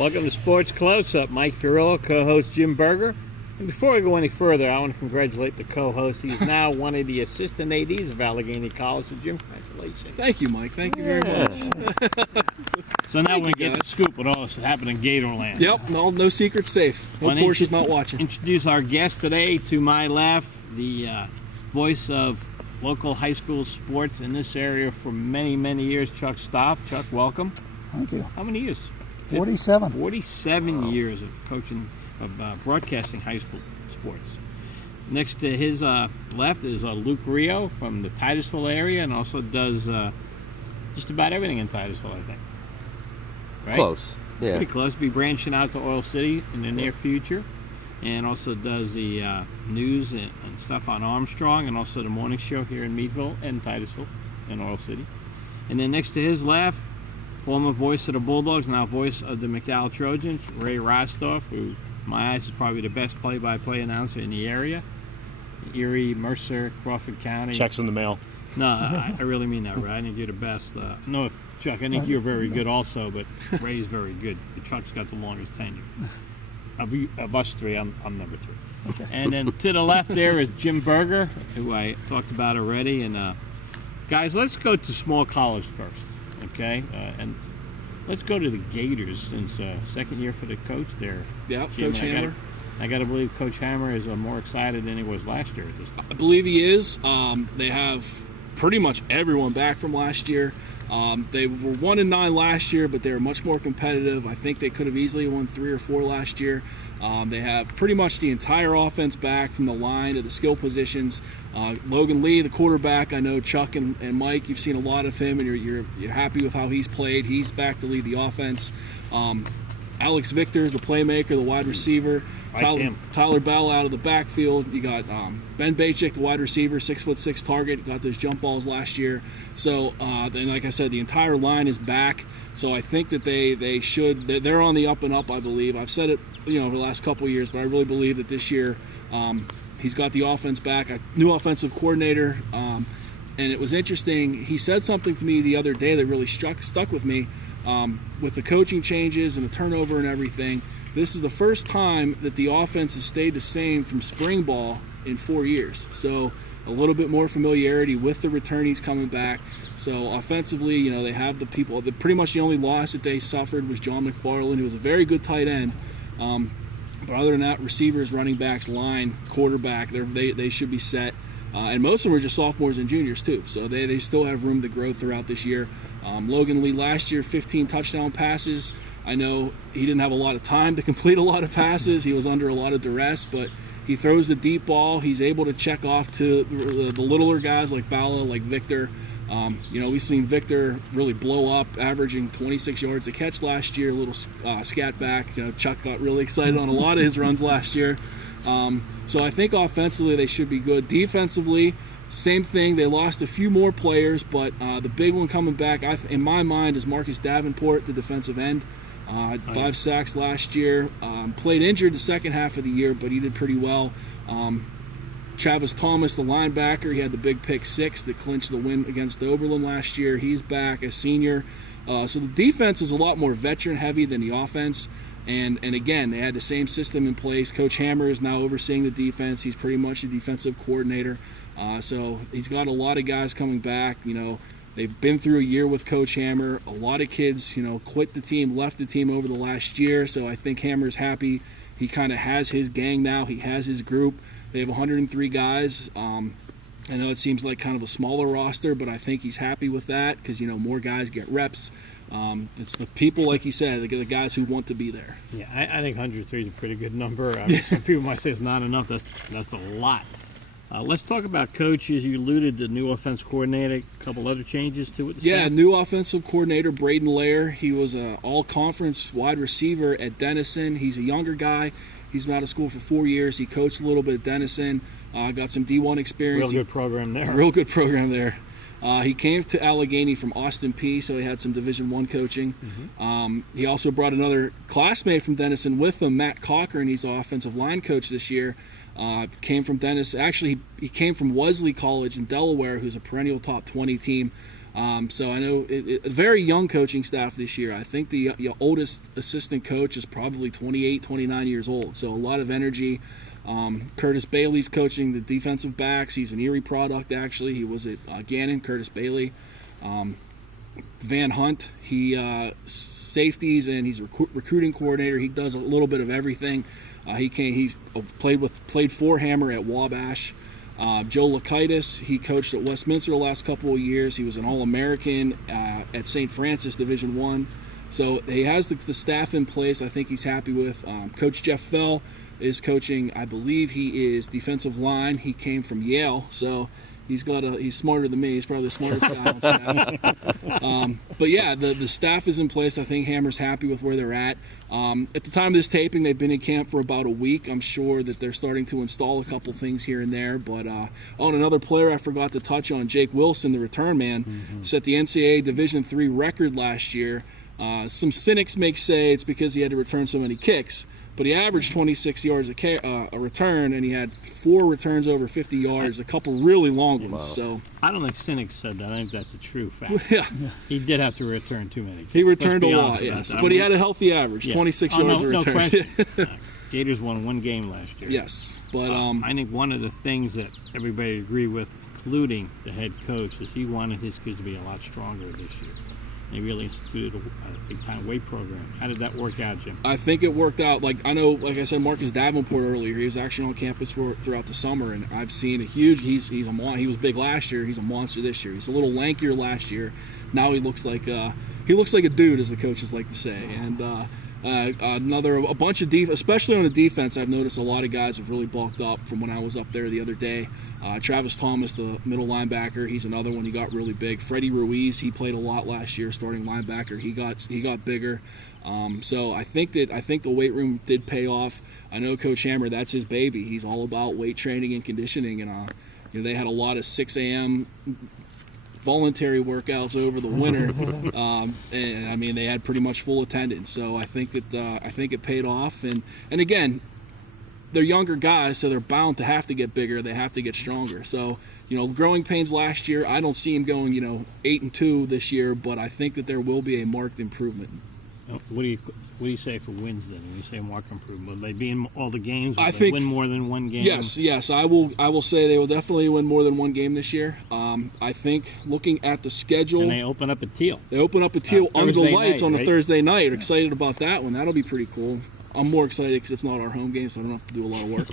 Welcome to Sports Close-Up. Mike Fiorillo, co-host Jim Berger. And before I go any further, I want to congratulate the co-host. He's now one of the assistant ADs of Allegheny College. So Jim, congratulations. Thank you, Mike. Thank you very much. So now we get the scoop with all this happening in Gatorland. Yep, no secret's safe. No Porsche's not watching. Introduce our guest today. To my left, the voice of local high school sports in this area for many, many years, Chuck Stopp. Chuck, welcome. Thank you. How many years? 47. 47 years of coaching, of broadcasting high school sports. Next to his left is Luke Rio from the Titusville area, and also does just about everything in Titusville, I think. Right? Close, yeah. Pretty close. Be branching out to Oil City in the near future, and also does the news and stuff on Armstrong, and also the morning show here in Meadville and Titusville and Oil City. And then next to his left, former voice of the Bulldogs, now voice of the McDowell Trojans, Ray Riesdorph, who, in my eyes, is probably the best play-by-play announcer in the area. Erie, Mercer, Crawford County. Checks in the mail. No, I really mean that, Ray. I think you're the best. No, Chuck, I think you're very good also, but Ray's very good. But Chuck's got the longest tenure. Of us three, I'm number 3. Okay. And then to the left there is Jim Berger, who I talked about already. And guys, let's go to small college first. Okay, and let's go to the Gators since second year for the coach there. Yeah, Jim, Coach Hammer. I got to believe Coach Hammer is more excited than he was last year at this time. I believe he is. They have pretty much everyone back from last year. They were 1-9 last year, but they were much more competitive. I think they could have easily won 3 or 4 last year. They have pretty much the entire offense back from the line to the skill positions. Logan Lee, the quarterback, I know Chuck and Mike, you've seen a lot of him, and you're happy with how he's played. He's back to lead the offense. Alex Victor is the playmaker, the wide receiver. Tyler Bell out of the backfield. You got Ben Bachik, the wide receiver, 6'6" target. Got those jump balls last year. So, then like I said, the entire line is back. So I think that they're on the up and up, I believe. I've said it, over the last couple of years, but I really believe that this year he's got the offense back. A new offensive coordinator, and it was interesting. He said something to me the other day that really stuck with me with the coaching changes and the turnover and everything. This is the first time that the offense has stayed the same from spring ball in 4 years. So a little bit more familiarity with the returnees coming back. So offensively, they have the people. Pretty much the only loss that they suffered was John McFarland, who was a very good tight end. But other than that, receivers, running backs, line, quarterback, they should be set. And most of them are just sophomores and juniors too. So they still have room to grow throughout this year. Logan Lee last year, 15 touchdown passes. I know he didn't have a lot of time to complete a lot of passes. He was under a lot of duress, but he throws the deep ball. He's able to check off to the littler guys like Bala, like Victor. We've seen Victor really blow up, averaging 26 yards a catch last year, a little scat back. Chuck got really excited on a lot of his runs last year. So I think offensively they should be good. Defensively, same thing. They lost a few more players, but the big one coming back, in my mind, is Marcus Davenport, the defensive end. 5 sacks last year. Played injured the second half of the year, but he did pretty well. Travis Thomas, the linebacker, he had the big pick 6 that clinched the win against Oberlin last year. He's back, a senior. So the defense is a lot more veteran-heavy than the offense. And again, they had the same system in place. Coach Hammer is now overseeing the defense. He's pretty much the defensive coordinator. So he's got a lot of guys coming back. They've been through a year with Coach Hammer. A lot of kids, quit the team, left the team over the last year. So I think Hammer's happy. He kind of has his gang now. He has his group. They have 103 guys. I know it seems like kind of a smaller roster, but I think he's happy with that because, more guys get reps. It's the people, like he said, the guys who want to be there. Yeah, I think 103 is a pretty good number. Some people might say it's not enough. That's a lot. Let's talk about coaches. You alluded to new offense coordinator, a couple other changes to it. Yeah, new offensive coordinator, Braden Lair. He was an all-conference wide receiver at Denison. He's a younger guy. He's been out of school for 4 years. He coached a little bit at Denison, got some D1 experience. Real good program there. Real good program there. He came to Allegheny from Austin Peay, so he had some Division I coaching. Mm-hmm. He also brought another classmate from Denison with him, Matt Cochran. He's an offensive line coach this year. Came from Dennis. Actually, he came from Wesley College in Delaware, who's a perennial top 20 team. So I know a very young coaching staff this year. I think the oldest assistant coach is probably 28, 29 years old. So a lot of energy. Curtis Bailey's coaching the defensive backs. He's an Erie product, actually. He was at Gannon, Curtis Bailey. Van Hunt, he safeties, and he's a recruiting coordinator. He does a little bit of everything. He played for Hammer at Wabash. Joe Lakaitis, he coached at Westminster the last couple of years. He was an All-American at St. Francis Division I. So he has the staff in place I think he's happy with. Coach Jeff Fell is coaching, I believe he is defensive line. He came from Yale, so he's smarter than me. He's probably the smartest guy on staff. But yeah, the staff is in place. I think Hammer's happy with where they're at. At the time of this taping, they've been in camp for about a week. I'm sure that they're starting to install a couple things here and there. But and another player I forgot to touch on, Jake Wilson, the return man, set the NCAA Division III record last year. Some cynics may say it's because he had to return so many kicks. But he averaged 26 yards a return, and he had 4 returns over 50 yards, a couple really long ones. Wow. So I don't think cynics said that. I think that's a true fact. Yeah. He did have to return too many kicks. He returned a lot, yes. But he had a healthy average, 26 yards a return. No question. Gators won 1 game last year. Yes. But I think one of the things that everybody agreed with, including the head coach, is he wanted his kids to be a lot stronger this year. They really instituted a big-time weight program. How did that work out, Jim? I think it worked out. Like I said, Marcus Davenport earlier, he was actually on campus throughout the summer, and I've seen a huge. He was big last year. He's a monster this year. He's a little lankier last year. Now he looks like a dude, as the coaches like to say. And a bunch of especially on the defense, I've noticed a lot of guys have really bulked up from when I was up there the other day. Travis Thomas, the middle linebacker, he's another one. He got really big. Freddie Ruiz, he played a lot last year, starting linebacker. He got bigger. So I think the weight room did pay off. I know Coach Hammer, that's his baby. He's all about weight training and conditioning, and they had a lot of 6 a.m. voluntary workouts over the winter, and I mean they had pretty much full attendance. So I think it paid off. And again, they're younger guys, so they're bound to have to get bigger. They have to get stronger. So, growing pains last year, I don't see him going, 8-2 this year, but I think that there will be a marked improvement. What do you say for wins then? When you say marked improvement, will they be in all the games? Will I they think win more than one game? Yes. I will say they will definitely win more than one game this year. I think looking at the schedule, and they open up at Teal. They open up at Teal under the lights on a right? Thursday night. Excited about that one. That'll be pretty cool. I'm more excited because it's not our home game, so I don't have to do a lot of work.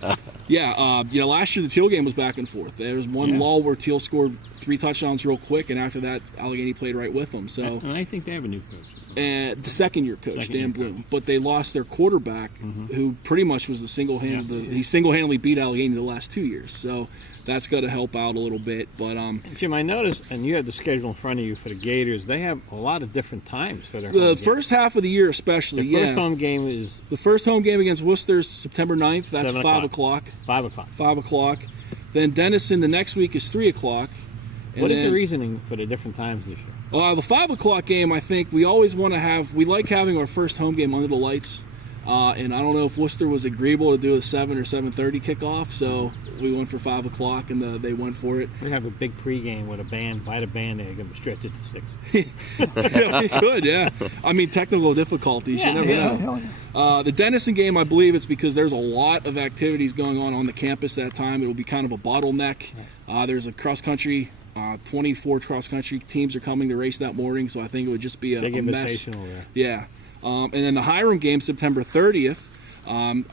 But, yeah, last year the Teal game was back and forth. There was one lull where Teal scored 3 touchdowns real quick, and after that, Allegheny played right with them. So, and I think they have a new coach. The second-year coach, Dan Bloom, but they lost their quarterback, who pretty much was he single-handedly beat Allegheny the last 2 years. So that's got to help out a little bit. But Jim, I noticed, and you have the schedule in front of you for the Gators. They have a lot of different times for their the first half of the year, especially. The first home game is the first home game against Worcester is September 9th. That's 5 o'clock. 5 o'clock. 5 o'clock. Then Denison the next week is 3 o'clock. What is the reasoning for the different times this year? The 5 o'clock game, I think we always want to have. We like having our first home game under the lights. And I don't know if Worcester was agreeable to do a 7 or 7:30 kickoff, so we went for 5 o'clock, and they went for it. We have a big pregame with a band. By the band, they're going to stretch it to 6. Yeah, we could, yeah. I mean, technical difficulties, you never know. The Denison game, I believe it's because there's a lot of activities going on the campus that time. It will be kind of a bottleneck. There's a cross-country. 24 cross-country teams are coming to race that morning, so I think it would just be a mess. There. Yeah. And then the Hiram game, September 30th.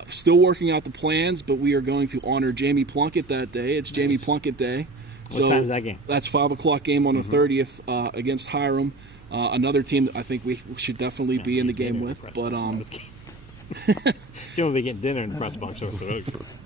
Still working out the plans, but we are going to honor Jamie Plunkett that day. It's Jamie Plunkett Day. What time is that game? That's 5 o'clock game on the 30th against Hiram. Another team that I think we should definitely be in the game with. But Jim will be getting dinner in the press box.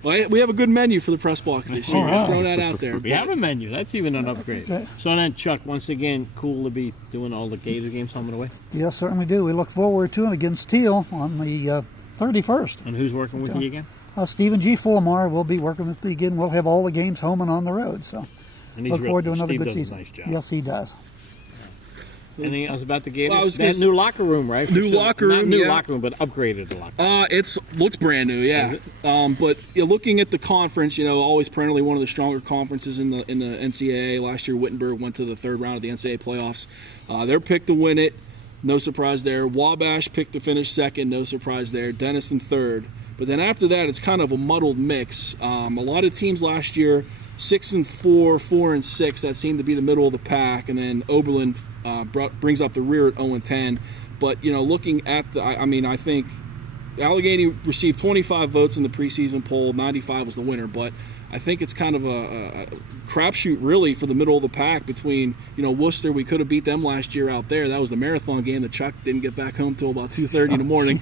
Well, we have a good menu for the press box this year. Just throw that out there. We have a menu. That's even an upgrade. So then, Chuck, once again, cool to be doing all the Gator games home and away? Yes, certainly do. We look forward to it against Teal on the 31st. And who's working with you again? Stephen G. Fulmar will be working with me again. We'll have all the games home and on the road. So and look forward to another Steve good does season. A nice job. Yes, he does. Anything else about the Gators? Well, I was that gonna new locker room, right? New locker room, Not new yeah. locker room, but upgraded the locker room. It's looks brand new, yeah. But looking at the conference, always perennially one of the stronger conferences in the NCAA. Last year, Wittenberg went to the third round of the NCAA playoffs. They're picked to win it, no surprise there. Wabash picked to finish second, no surprise there. Denison third. But then after that, it's kind of a muddled mix. A lot of teams last year, 6-4, 4-6, that seemed to be the middle of the pack, and then Oberlin brings up the rear at 0-10. But looking at I think Allegheny received 25 votes in the preseason poll. 95 was the winner, but I think it's kind of a crapshoot really for the middle of the pack between Worcester. We could have beat them last year out there. That was the marathon game that Chuck didn't get back home till about 2:30 in the morning.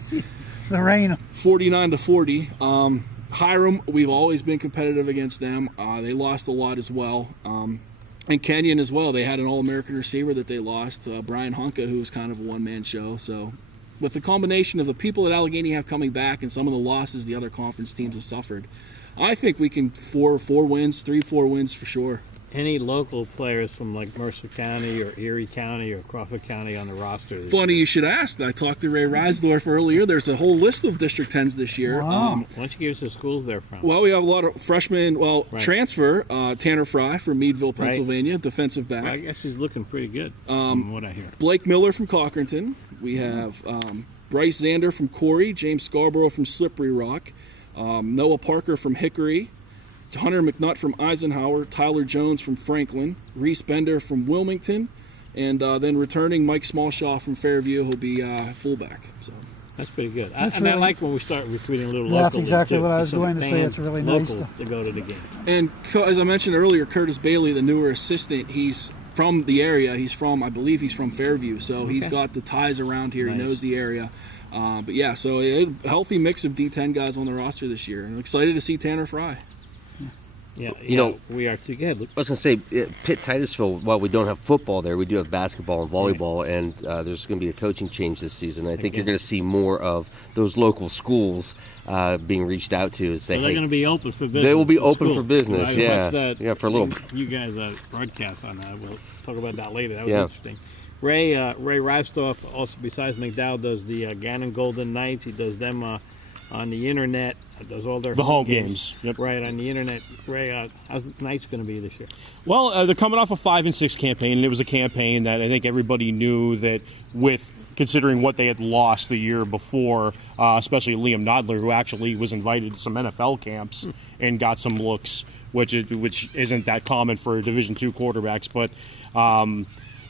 The rain. 49-40. Hiram, we've always been competitive against them. They lost a lot as well. And Kenyon as well. They had an All-American receiver that they lost, Brian Honka, who was kind of a one-man show. So with the combination of the people that Allegheny have coming back and some of the losses the other conference teams have suffered, I think we can 4 wins, 3-4 wins for sure. Any local players from like Mercer County or Erie County or Crawford County on the roster? Funny you should ask. I talked to Ray Riesdorph earlier. There's a whole list of District 10s this year. Wow. Why don't you give us the schools they're from? Well, we have a lot of freshmen. Well, Right. transfer, Tanner Fry from Meadville, Right. Pennsylvania, defensive back. Well, I guess he's looking pretty good from what I hear. Blake Miller from Cochranton. We have Bryce Zander from Corey, James Scarborough from Slippery Rock, Noah Parker from Hickory, Hunter McNutt from Eisenhower, Tyler Jones from Franklin, Reese Bender from Wilmington, and then returning Mike Smallshaw from Fairview, who'll be fullback. So That's pretty good. That's I really- like when we start recruiting a little local. Yeah, that's exactly too, what I was so going to say. fans It's really nice local to go to the game. And as I mentioned earlier, Curtis Bailey, the newer assistant, he's from the area. I believe he's from Fairview, so he's Okay. got the ties around here. Nice. He knows the area. But yeah, so a healthy mix of D10 guys on the roster this year. And I'm excited to see Tanner Fry. Yeah, You know- we are too good. I was going to say, Pitt Titusville, while we don't have football there, we do have basketball and volleyball, and there's going to be a coaching change this season. I think you're going to see more of those local schools being reached out to and say, So they're hey, going to be open for business. they will be for open school. for business, I yeah. watched that. Yeah, for a little. You guys broadcast on that. We'll talk about that later. That was Yeah. interesting. Ray Riesdorph, also besides McDowell, does the Gannon Golden Knights. He does them on the internet. Does all their The home games. Yep. Right, on the internet. Ray, how's the Knights going to be this year? Well, they're coming off a 5-6 campaign, and it was a campaign that I think everybody knew that with considering what they had lost the year before, especially Liam Nodler, who actually was invited to some NFL camps and got some looks, which isn't that common for Division II quarterbacks. But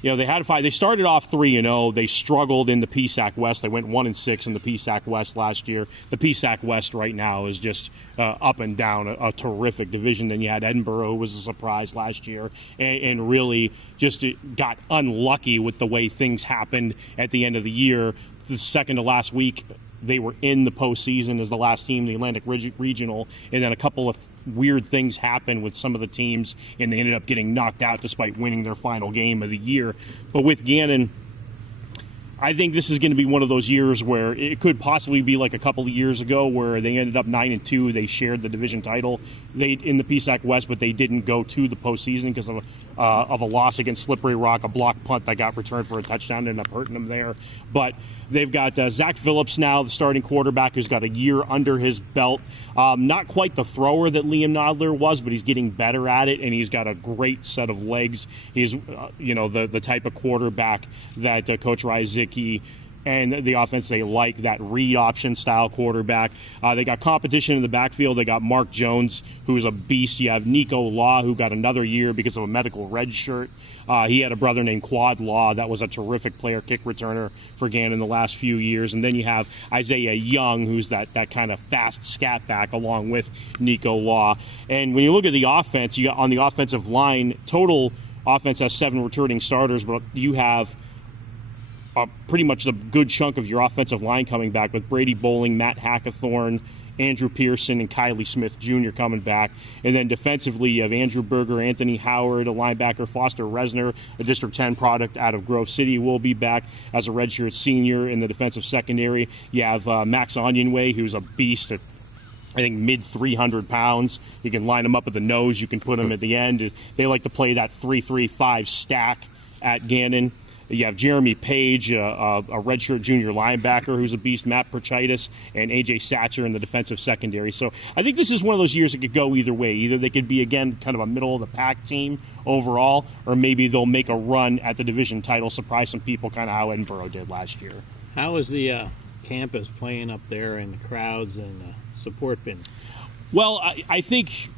they had to fight. They started off 3-0. They struggled in the PSAC West. They went 1-6 in the PSAC West last year. The PSAC West right now is just up and down, a terrific division. Then you had Edinburgh, who was a surprise last year, and really just got unlucky with the way things happened at the end of the year. The second to last week, they were in the postseason as the last team, the Atlantic Regional, and then a couple of weird things happened with some of the teams, and they ended up getting knocked out despite winning their final game of the year. But with Gannon, I think this is going to be one of those years where it could possibly be like a couple of years ago where they ended up 9-2. They shared the division title in the PSAC West, but they didn't go to the postseason because of a loss against Slippery Rock, a block punt that got returned for a touchdown, ended up hurting them there. But they've got Zach Phillips now, the starting quarterback, who's got a year under his belt. Not quite the thrower that Liam Nodler was, but he's getting better at it, and he's got a great set of legs. He's, the type of quarterback that Coach Ryzicki and the offense they like, that read option style quarterback. They got competition in the backfield. They got Mark Jones, who's a beast. You have Nico Law, who got another year because of a medical red shirt. He had a brother named Quad Law that was a terrific player, kick returner for Gannon the last few years. And then you have Isaiah Young, who's that kind of fast scat back along with Nico Law. And when you look at the offense, you got on the offensive line, total offense has 7 returning starters, but you have pretty much a good chunk of your offensive line coming back with Brady Bowling, Matt Hackathorn, Andrew Pearson, and Kylie Smith Jr. coming back. And then defensively, you have Andrew Berger, Anthony Howard, a linebacker, Foster Resner, a District 10 product out of Grove City, will be back as a redshirt senior in the defensive secondary. You have Max Onyenway, who's a beast at, I think, mid 300 pounds. You can line him up at the nose. You can put him at the end. They like to play that 3-3-5 stack at Gannon. You have Jeremy Page, a redshirt junior linebacker who's a beast, Matt Perchitis, and A.J. Satcher in the defensive secondary. So I think this is one of those years that could go either way. Either they could be, again, kind of a middle-of-the-pack team overall, or maybe they'll make a run at the division title, surprise some people, kind of how Edinboro did last year. How is the campus playing up there and the crowds and support been? Well, I think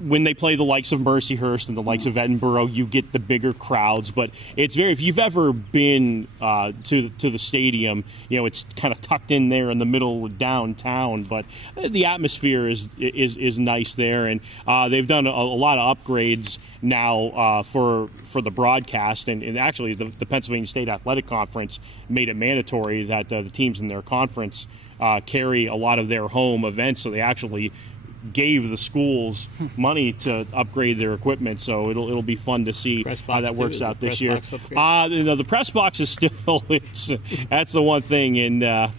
when they play the likes of Mercyhurst and the likes of Edinboro, you get the bigger crowds. But it's if you've ever been to the stadium, it's kind of tucked in there in the middle of downtown. But the atmosphere is nice there, and they've done a lot of upgrades now for the broadcast. And actually, the Pennsylvania State Athletic Conference made it mandatory that the teams in their conference carry a lot of their home events, so they actually gave the schools money to upgrade their equipment, so it'll be fun to see how that works out this year. The press box is still that's the one thing, and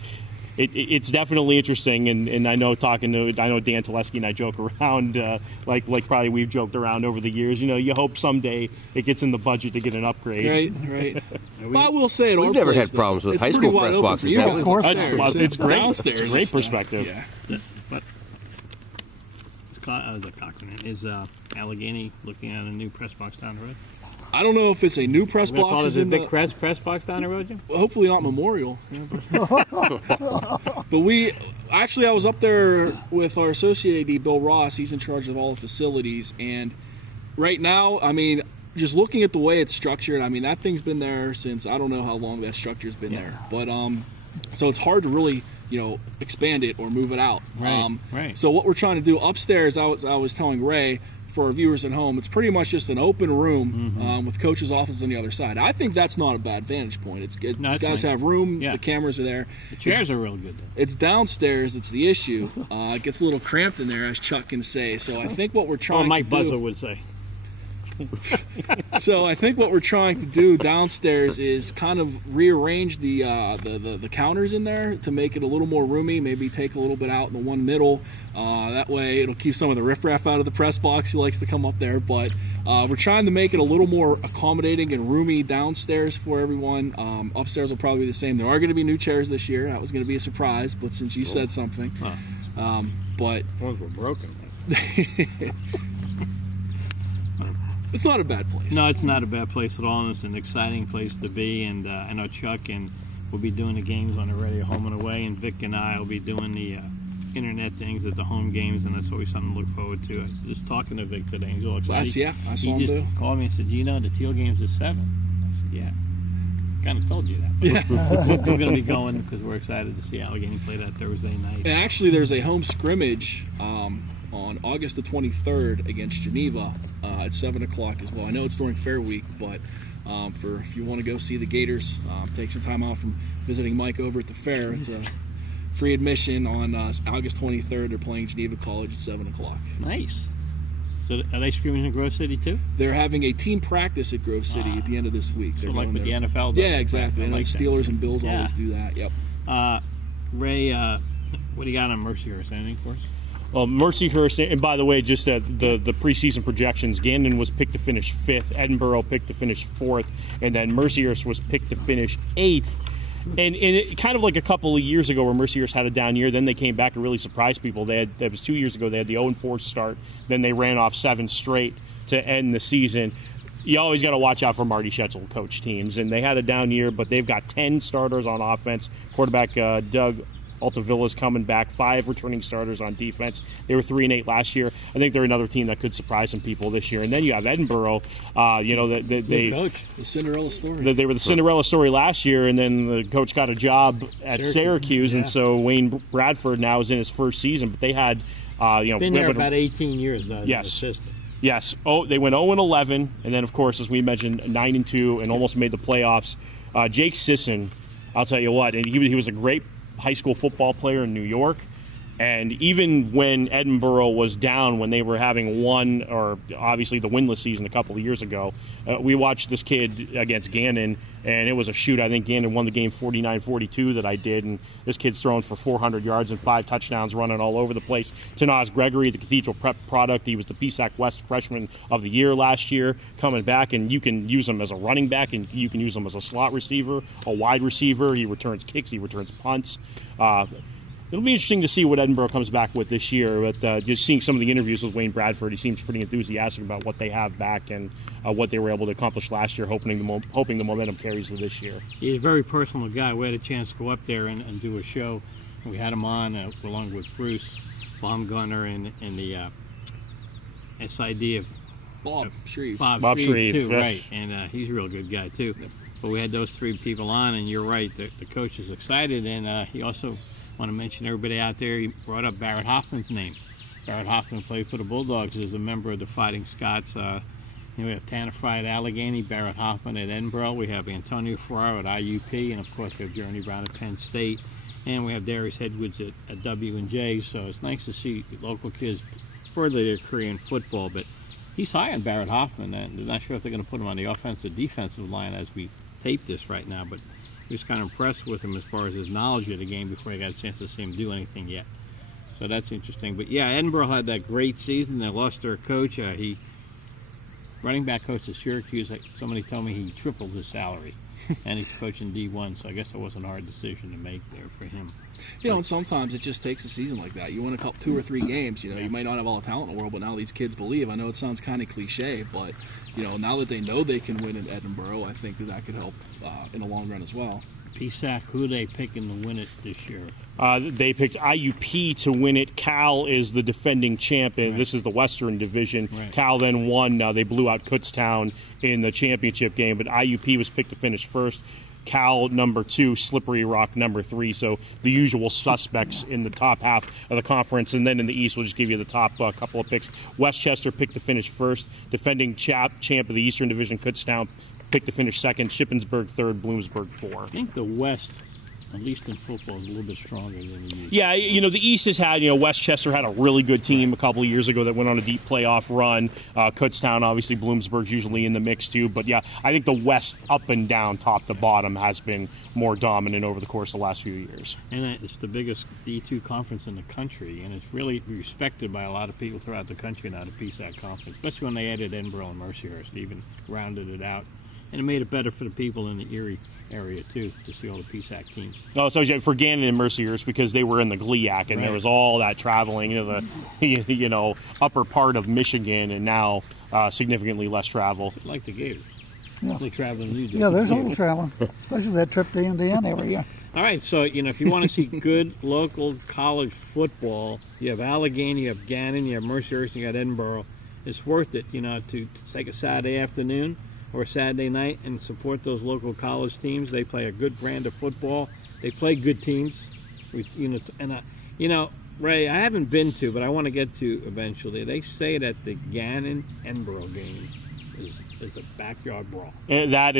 it's definitely interesting. And I know Dan Telesky and I joke around like probably we've joked around over the years. You hope someday it gets in the budget to get an upgrade. Right. Well, I will say we've never had problems with high school press boxes. Yeah, of course. It's great. Downstairs, it's a great perspective. Yeah. But the Cochran is Allegheny looking at a new press box down the road. I don't know if it's a new press box. Is it a big press box down the road, Jim? Hopefully not Memorial. But I was up there with our associate AD, Bill Ross. He's in charge of all the facilities. And right now, just looking at the way it's structured, that thing's been there since I don't know how long that structure's been there. But so it's hard to really expand it or move it out. Right. So what we're trying to do upstairs, I was telling Ray, for our viewers at home, it's pretty much just an open room with coach's office on the other side. I think that's not a bad vantage point. It's good. No, you guys have room. Yeah. The cameras are there. The chairs are real good, though. It's downstairs. It's the issue. It gets a little cramped in there, as Chuck can say. So I think what we're trying Mike to do... Buzzer would say. So I think what we're trying to do downstairs is kind of rearrange the counters in there to make it a little more roomy. Maybe take a little bit out in the one middle. That way it'll keep some of the riffraff out of the press box. He likes to come up there, but we're trying to make it a little more accommodating and roomy downstairs for everyone. Upstairs will probably be the same. There are going to be new chairs this year. That was going to be a surprise, but since you said something, but ones were broken. It's not a bad place. No, it's not a bad place at all, and it's an exciting place to be. And I know Chuck and we'll be doing the games on the radio home and away, and Vic and I will be doing the internet things at the home games, and that's always something to look forward to. I was just talking to Vic today. He's all excited. I saw him He just called me and said, the Teal game's at 7. I said, yeah. Kind of told you that. Yeah. We're going to be going because we're excited to see Allegheny play that Thursday night. And actually, there's a home scrimmage on August the 23rd against Geneva at 7 o'clock as well. I know it's during Fair Week, but if you want to go see the Gators, take some time out from visiting Mike over at the fair. It's a free admission on August 23rd. They're playing Geneva College at 7 o'clock. Nice. So are they scrimmaging in Grove City too? They're having a team practice at Grove City at the end of this week. So like with the NFL does. Yeah, exactly. I know like Steelers and Bills always do that. Yep. Ray, what do you got on Mercyhurst? Anything for us? Well, Mercyhurst, and by the way, just the preseason projections, Gandon was picked to finish 5th, Edinboro picked to finish 4th, and then Mercyhurst was picked to finish 8th. And it, kind of like a couple of years ago where Mercyhurst had a down year, then they came back and really surprised people. That was 2 years ago. They had the 0-4 start, then they ran off 7 straight to end the season. You always got to watch out for Marty Schetzel coach teams, and they had a down year, but they've got 10 starters on offense. Quarterback Doug Altavilla's coming back, 5 returning starters on defense. They were 3-8 last year. I think they're another team that could surprise some people this year. And then you have Edinboro. The Cinderella story. They were the Cinderella story last year, and then the coach got a job at Syracuse, and so Wayne Bradford now is in his first season. But they had, been there about 18 years now. Yes. Yes. Oh, they went 0-11, and then of course, as we mentioned, 9-2, and almost made the playoffs. Jake Sisson, I'll tell you what, and he was a great high school football player in New York, And even when Edinboro was down, when they were having one, or obviously the winless season a couple of years ago, we watched this kid against Gannon, and it was a shoot. I think Gannon won the game 49-42 that I did, and this kid's throwing for 400 yards and 5 touchdowns, running all over the place. Tanaz Gregory, the Cathedral Prep product, he was the PSAC West Freshman of the Year last year, coming back, and you can use him as a running back, and you can use him as a slot receiver, a wide receiver. He returns kicks, he returns punts. It'll be interesting to see what Edinboro comes back with this year, but just seeing some of the interviews with Wayne Bradford, he seems pretty enthusiastic about what they have back and what they were able to accomplish last year, hoping the momentum carries to this year. He's a very personal guy. We had a chance to go up there and do a show. We had him on along with Bruce Baumgartner and the SID of Bob Shreve. Bob Shreve, too, yeah. right? And he's a real good guy too. Yep. But we had those 3 people on, and you're right. The coach is excited, and he also want to mention everybody out there. He brought up Barrett Hoffman's name. Barrett Hoffman played for the Bulldogs as a member of the Fighting Scots. We have Tanner Fry at Allegheny, Barrett Hoffman at Edinboro. We have Antonio Ferraro at IUP, and of course we have Journey Brown at Penn State, and we have Darius Edwards at W&J. So it's nice to see local kids further their career in football. But he's high on Barrett Hoffman, and I'm not sure if they're going to put him on the offensive defensive line as we tape this right now, but he was kind of impressed with him as far as his knowledge of the game before I got a chance to see him do anything yet. So that's interesting. But yeah, Edinboro had that great season. They lost their coach. Running back coach at Syracuse, somebody told me he tripled his salary. And he's coaching D1, so I guess it wasn't a hard decision to make there for him. You know, and sometimes it just takes a season like that. You win a couple, 2 or 3 games. You know, you might not have all the talent in the world, but now these kids believe. I know it sounds kind of cliche, but you know, now that they know they can win in Edinboro, I think that could help in the long run as well. PSAC, who are they picking to win it this year? They picked IUP to win it. Cal is the defending champion. Right. This is the Western Division. Right. Cal then won. They blew out Kutztown in the championship game, but IUP was picked to finish first. Cal number 2, Slippery Rock number 3. So the usual suspects in the top half of the conference, and then in the East, we'll just give you the top couple of picks. Westchester picked to finish first. Defending champ of the Eastern Division, Kutztown picked to finish second. Shippensburg third. Bloomsburg 4. I think the West, at least in football, is a little bit stronger than the East. Yeah, you know, the East has had, Westchester had a really good team a couple of years ago that went on a deep playoff run. Kutztown, obviously, Bloomsburg's usually in the mix too. But yeah, I think the West, up and down, top to bottom, has been more dominant over the course of the last few years. And it's the biggest D2 conference in the country, and it's really respected by a lot of people throughout the country now, the PSAC conference, especially when they added Edinboro and Mercyhurst. They even rounded it out. And it made it better for the people in the Erie area, too, to see all the PSAC teams. Oh, so for Gannon and Mercyhurst, because they were in the GLIAC, and there was all that traveling into the upper part of Michigan, and now significantly less travel. Like the Gators. Yeah. They traveling you do. Yeah, there's a little traveling, especially that trip to Indiana every year. All right, so, if you want to see good local college football, you have Allegheny, you have Gannon, you have Mercyhurst, you got Edinboro. It's worth it, to take a Saturday afternoon or Saturday night and support those local college teams. They play a good brand of football. They play good teams. Ray, I haven't been to, but I want to get to eventually. They say that the Gannon-Edinboro game is a backyard brawl. That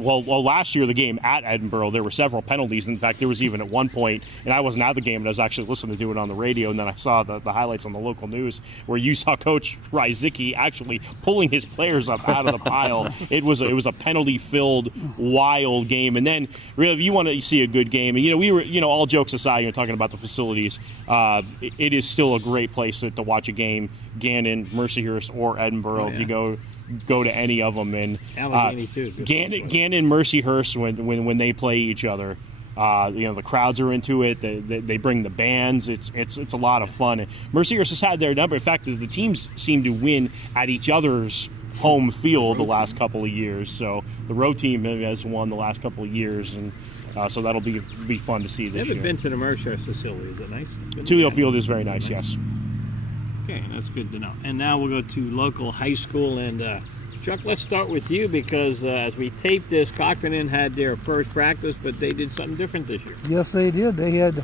last year the game at Edinboro, there were several penalties. In fact, there was even at one point, and I wasn't at the game, but I was actually listening to it on the radio, and then I saw the highlights on the local news where you saw Coach Riesdorph actually pulling his players up out of the pile. It was a penalty-filled, wild game. And then, really, if you want to see a good game, and we were, all jokes aside, talking about the facilities, it is still a great place to watch a game. Gannon, Mercyhurst, or Edinboro. Oh, yeah. If you go to any of them, and Allegheny too. Gannon, Mercyhurst, when they play each other, the crowds are into it. They bring the bands. It's a lot of fun. Mercyhurst has had their number. In fact, the teams seem to win at each other's home field the last couple of years. So the road team has won the last couple of years, and so that'll be fun to see this year. I've been to the Mercyhurst facility. Is it nice? Tulio Field is very nice. Yes. Okay, that's good to know. And now we'll go to local high school. And Chuck, let's start with you because as we tape this, Cochrane had their first practice, but they did something different this year. Yes, they did. They had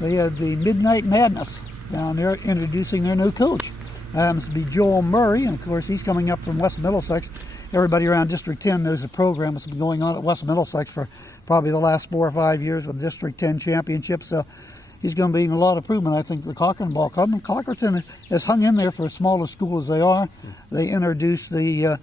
the Midnight Madness down there introducing their new coach. Happens to be Joel Murray, and of course he's coming up from West Middlesex. Everybody around District 10 knows the program that's been going on at West Middlesex for probably the last 4 or 5 years with District 10 championships. So he's going to be a lot of improvement, I think, the Cochran Ball Club. And Cockerton has hung in there for as small a school as they are. They introduced the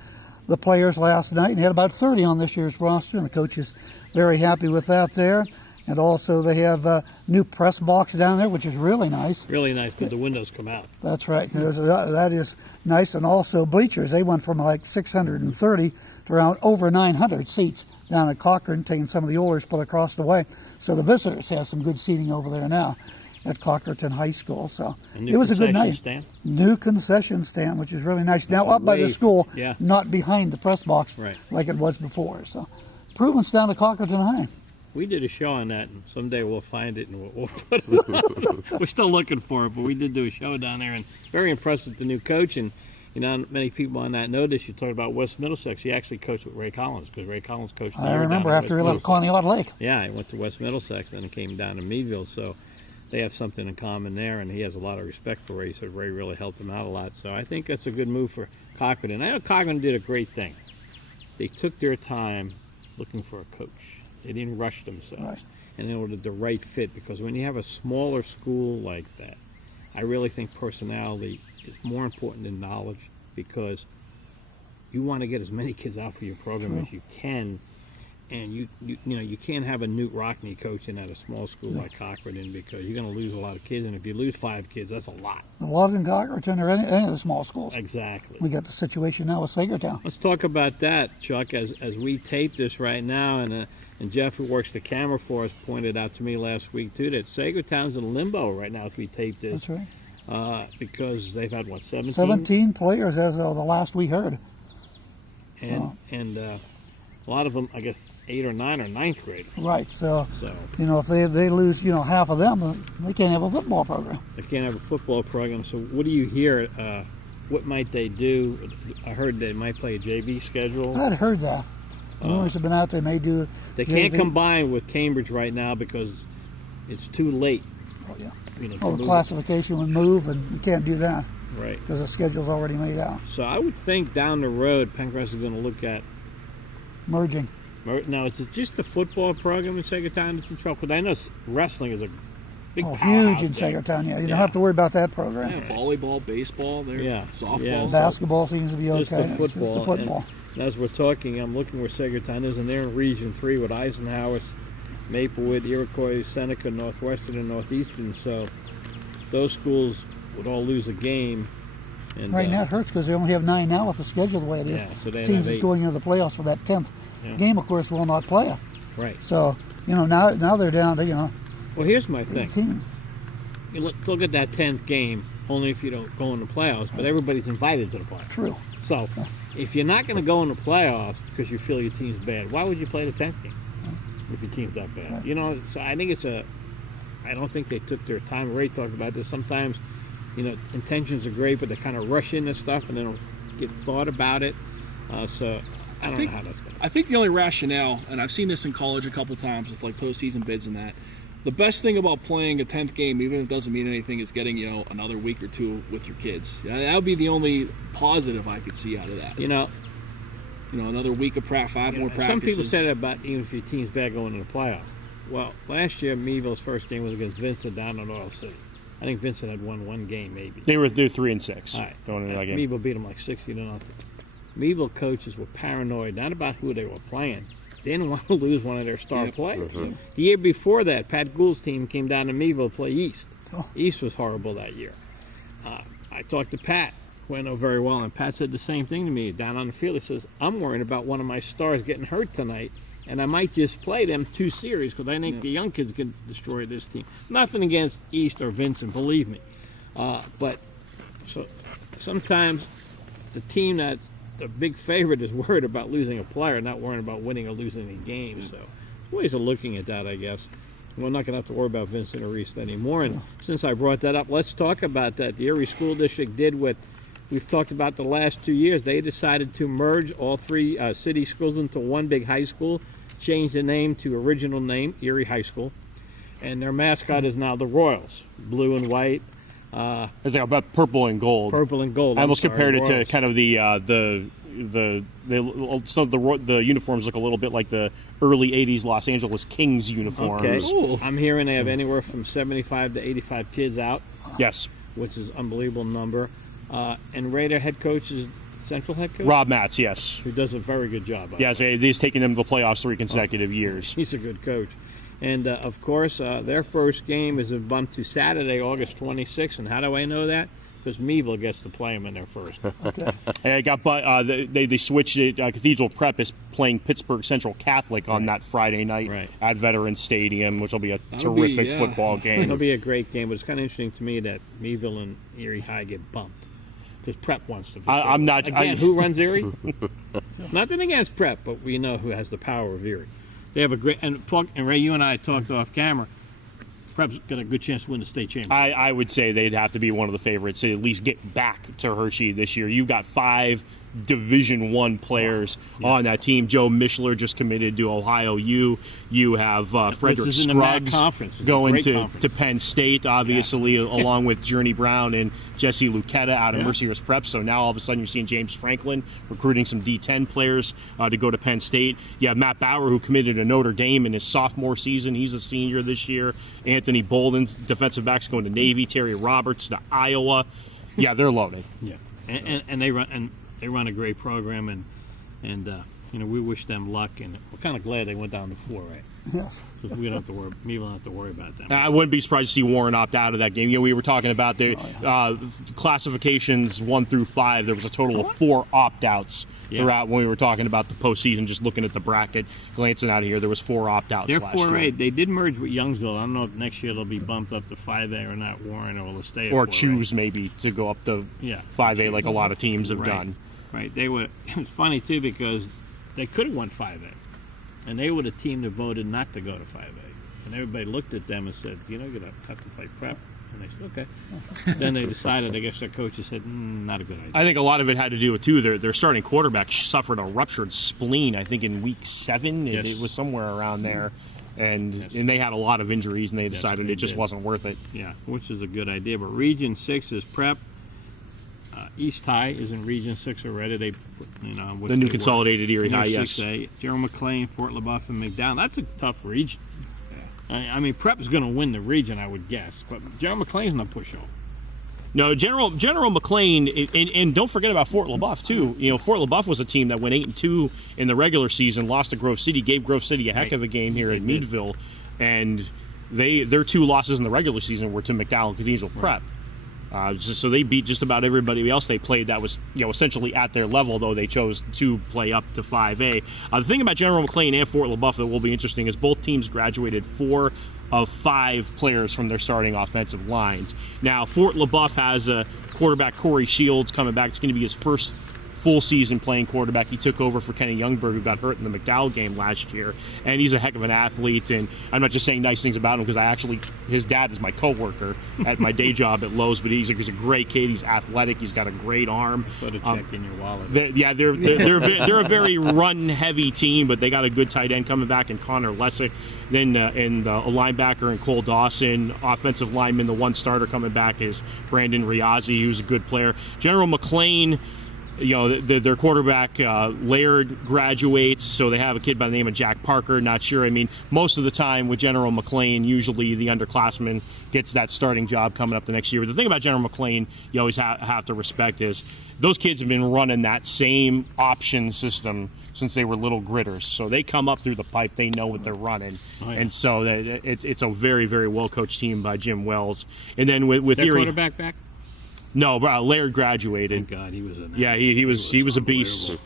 players last night and had about 30 on this year's roster, and the coach is very happy with that there. And also they have a new press box down there, which is really nice. Really nice, because the windows come out. That's right. That is nice. And also bleachers. They went from like 630 to around over 900 seats down at Cochrane, taking some of the oars put across the way. So the visitors have some good seating over there now at Cockerton High School. So it was a good night. Stand. New concession stand, which is really nice. Now up by the school, yeah. not behind the press box Right. like it was before. So improvements down at Cockerton High. We did a show on that, and someday we'll find it and we'll put it on. We're still looking for it, but we did do a show down there, and very impressed with the new coach. And you know, many people on that notice. You talked about West Middlesex. He actually coached with Ray Collins, because Ray Collins coached. I remember after he left Conneaut Lake. Yeah, he went to West Middlesex, then he came down to Meadville. So they have something in common there, and he has a lot of respect for Ray. So Ray really helped him out a lot. So I think that's a good move for Cochrane. And I know Cochrane did a great thing. They took their time looking for a coach. They didn't rush themselves. Right. And they ordered the right fit, because when you have a smaller school like that, I really think personality is more important than knowledge, because you want to get as many kids out for your program as you can, and you can't have a Newt Rockney coaching at a small school like Cochrane, because you're going to lose a lot of kids, and if you lose 5 kids, that's a lot. A lot in Cockerton or any of the small schools. Exactly. We got the situation now with Sagertown. Let's talk about that, Chuck, as we tape this right now, and Jeff, who works the camera for us, pointed out to me last week, too, that Sagertown's in limbo right now as we tape this. That's right. Because they've had, what, 17? 17 players as of the last we heard. And a lot of them, I guess, 8 or 9 or 9th graders. Right, so you know, if they lose, you know, half of them, they can't have a football program. They can't have a football program. So what do you hear? What might they do? I heard they might play a JV schedule. I'd heard that. Rumors have been out there, may do. They can't combine with Cambridge right now because it's too late. Oh, yeah. You know, The classification would move, and you can't do that. Right. Because the schedule's already made out. So I would think down the road, Pencrest is going to look at Merging. Now, is it just the football program in Sagertown that's in trouble? Because I know wrestling is a big huge powerhouse in there. Sagertown, yeah. You don't have to worry about that program. Yeah, volleyball, baseball, softball. Yeah. Basketball seems to be okay. Just the It's football. the football. And as we're talking, I'm looking where Sagertown is, and they're in Region 3 with Eisenhower, Maplewood, Iroquois, Seneca, Northwestern, and Northeastern. So those schools would all lose a game. And, Right now it hurts because they only have 9 now with the schedule the way it is. Yeah, so they Teams have is 8. going into the playoffs for that 10th game, of course, will not play it. Right. So, you know, now they're down to, you know, Well, here's my 8 thing. teams. You look at that 10th game, only if you don't go in the playoffs, but everybody's invited to the playoffs. True. So if you're not going to go in the playoffs because you feel your team's bad, why would you play the 10th game if your team's that bad? Right. You know, so I think I don't think they took their time. Ray talked about this. Sometimes, you know, intentions are great, but they kind of rush into stuff and they don't get thought about it. So I don't know how that's going to. I think the only rationale, and I've seen this in college a couple times with like postseason bids and that, the best thing about playing a 10th game, even if it doesn't mean anything, is getting, you know, another week or 2 with your kids. That would be the only positive I could see out of that. You know, another week of five more practices. Some people say that about even if your team's bad going into the playoffs. Well, last year Meadville's first game was against Vincent down in Oil City. I think Vincent had won 1 game maybe. They're 3-6. All right. Going into that game. Meadville beat them like 60-0. Meadville coaches were paranoid, not about who they were playing. They didn't want to lose one of their star players. The year before that, Pat Gould's team came down to Meadville to play East. East was horrible that year. I talked to Pat, who I know very well, and Pat said the same thing to me down on the field. He says, I'm worried about one of my stars getting hurt tonight, and I might just play them 2 series because I think the young kids can destroy this team. Nothing against East or Vincent, believe me. But so sometimes the team that's the big favorite is worried about losing a player, not worrying about winning or losing a game. So ways of looking at that, I guess. We're not going to have to worry about Vincent or East anymore. And since I brought that up, let's talk about that. The Erie School District did what we've talked about the last 2 years. They decided to merge all 3 city schools into one big high school, change the name to original name, Erie High School. And their mascot is now the Royals, blue and white. It's like about purple and gold. Purple and gold. I almost compared it to kind of the the uniforms look a little bit like the early '80s Los Angeles Kings uniforms. Okay. Ooh. I'm hearing they have anywhere from 75 to 85 kids out. Yes. Which is an unbelievable number. And Raider head coach is Central head coach? Rob Matz, yes. Who does a very good job. Yes, he's taken them to the playoffs 3 consecutive years. He's a good coach. And, of course, their first game is bumped to Saturday, August 26th. And how do I know that? Because Meadville gets to play them in their first. Okay. And they switched it. Cathedral Prep is playing Pittsburgh Central Catholic on that Friday night at Veterans Stadium, which will be a terrific football game. It'll be a great game, but it's kind of interesting to me that Meadville and Erie High get bumped. Because Prep wants to. I'm not. Again, who runs Erie? Nothing against Prep, but we know who has the power of Erie. They have a great and Ray. You and I talked off camera. Prep's got a good chance to win the state championship. I would say they'd have to be one of the favorites to at least get back to Hershey this year. You've got 5 Division I players on that team. Joe Mishler just committed to Ohio U. You have Frederick Scruggs going to Penn State, obviously, along with Journey Brown and Jesse Lucetta out of Mercyhurst Prep. So now all of a sudden you're seeing James Franklin recruiting some D10 players to go to Penn State. You have Matt Bauer, who committed to Notre Dame in his sophomore season. He's a senior this year. Anthony Bolden, defensive backs, going to Navy. Terry Roberts to Iowa. Yeah, they're loaded. Yeah, and they run a great program, and we wish them luck, and we're kind of glad they went down to 4, right? Yes. We don't have to worry. We don't have to worry about them. I wouldn't be surprised to see Warren opt out of that game. We were talking about the classifications 1 through 5. There was a total of 4 opt-outs throughout when we were talking about the postseason. Just looking at the bracket, glancing out here, there was 4 opt-outs. They're last year. 4A. They did merge with Youngsville. I don't know if next year they'll be bumped up to 5A or not. Warren or will stay at 4A. Or choose maybe to go up to 5A, like a lot of teams have done. Right. They would. It's funny too because they could have won 5A, and they were the team that voted not to go to 5A. And everybody looked at them and said, you're going to have to play Prep. And they said, okay. Then they decided. I guess their coaches said, not a good idea. I think a lot of it had to do with too. Their starting quarterback suffered a ruptured spleen. I think in week 7. It was somewhere around there. And they had a lot of injuries, and they decided it just wasn't worth it. Yeah, which is a good idea. But Region 6 is Prep. East High is in Region 6 already. They, the new consolidated Erie High, yes. 6A. Gerald McLean, Fort LaBeouf, and McDowell. That's a tough region. I mean, Prep is going to win the region, I would guess. But Gerald McLean's not pushover. No, General McLean, and don't forget about Fort LaBeouf too. Fort LaBeouf was a team that went 8-2 in the regular season, lost to Grove City, gave Grove City a heck of a game here at Meadville, and their 2 losses in the regular season were to McDowell and Cathedral Prep. So they beat just about everybody else they played that was essentially at their level, though they chose to play up to 5A. The thing about General McLean and Fort LaBeouf that will be interesting is both teams graduated 4 of 5 players from their starting offensive lines. Now, Fort LaBeouf has a quarterback, Corey Shields, coming back. It's going to be his first full season playing quarterback. He took over for Kenny Youngberg, who got hurt in the McDowell game last year, and he's a heck of an athlete. And I'm not just saying nice things about him because his dad is my coworker at my day job at Lowe's, but he's a great kid. He's athletic. He's got a great arm. Sort of check in your wallet. They're a very run-heavy team, but they got a good tight end coming back in Connor Lessick. Then a linebacker in Cole Dawson. Offensive lineman, the one starter coming back is Brandon Riazzi, who's a good player. General McLean, their quarterback, Laird, graduates, so they have a kid by the name of Jack Parker. Not sure. I mean, most of the time with General McLean, usually the underclassman gets that starting job coming up the next year. But the thing about General McLean you always have to respect is those kids have been running that same option system since they were little gritters. So they come up through the pipe. They know what they're running. Oh, yeah. And so it's a very, very well-coached team by Jim Wells. And then with their Erie, quarterback back? No, Laird graduated. Thank God, he was in there. Yeah, he was a beast.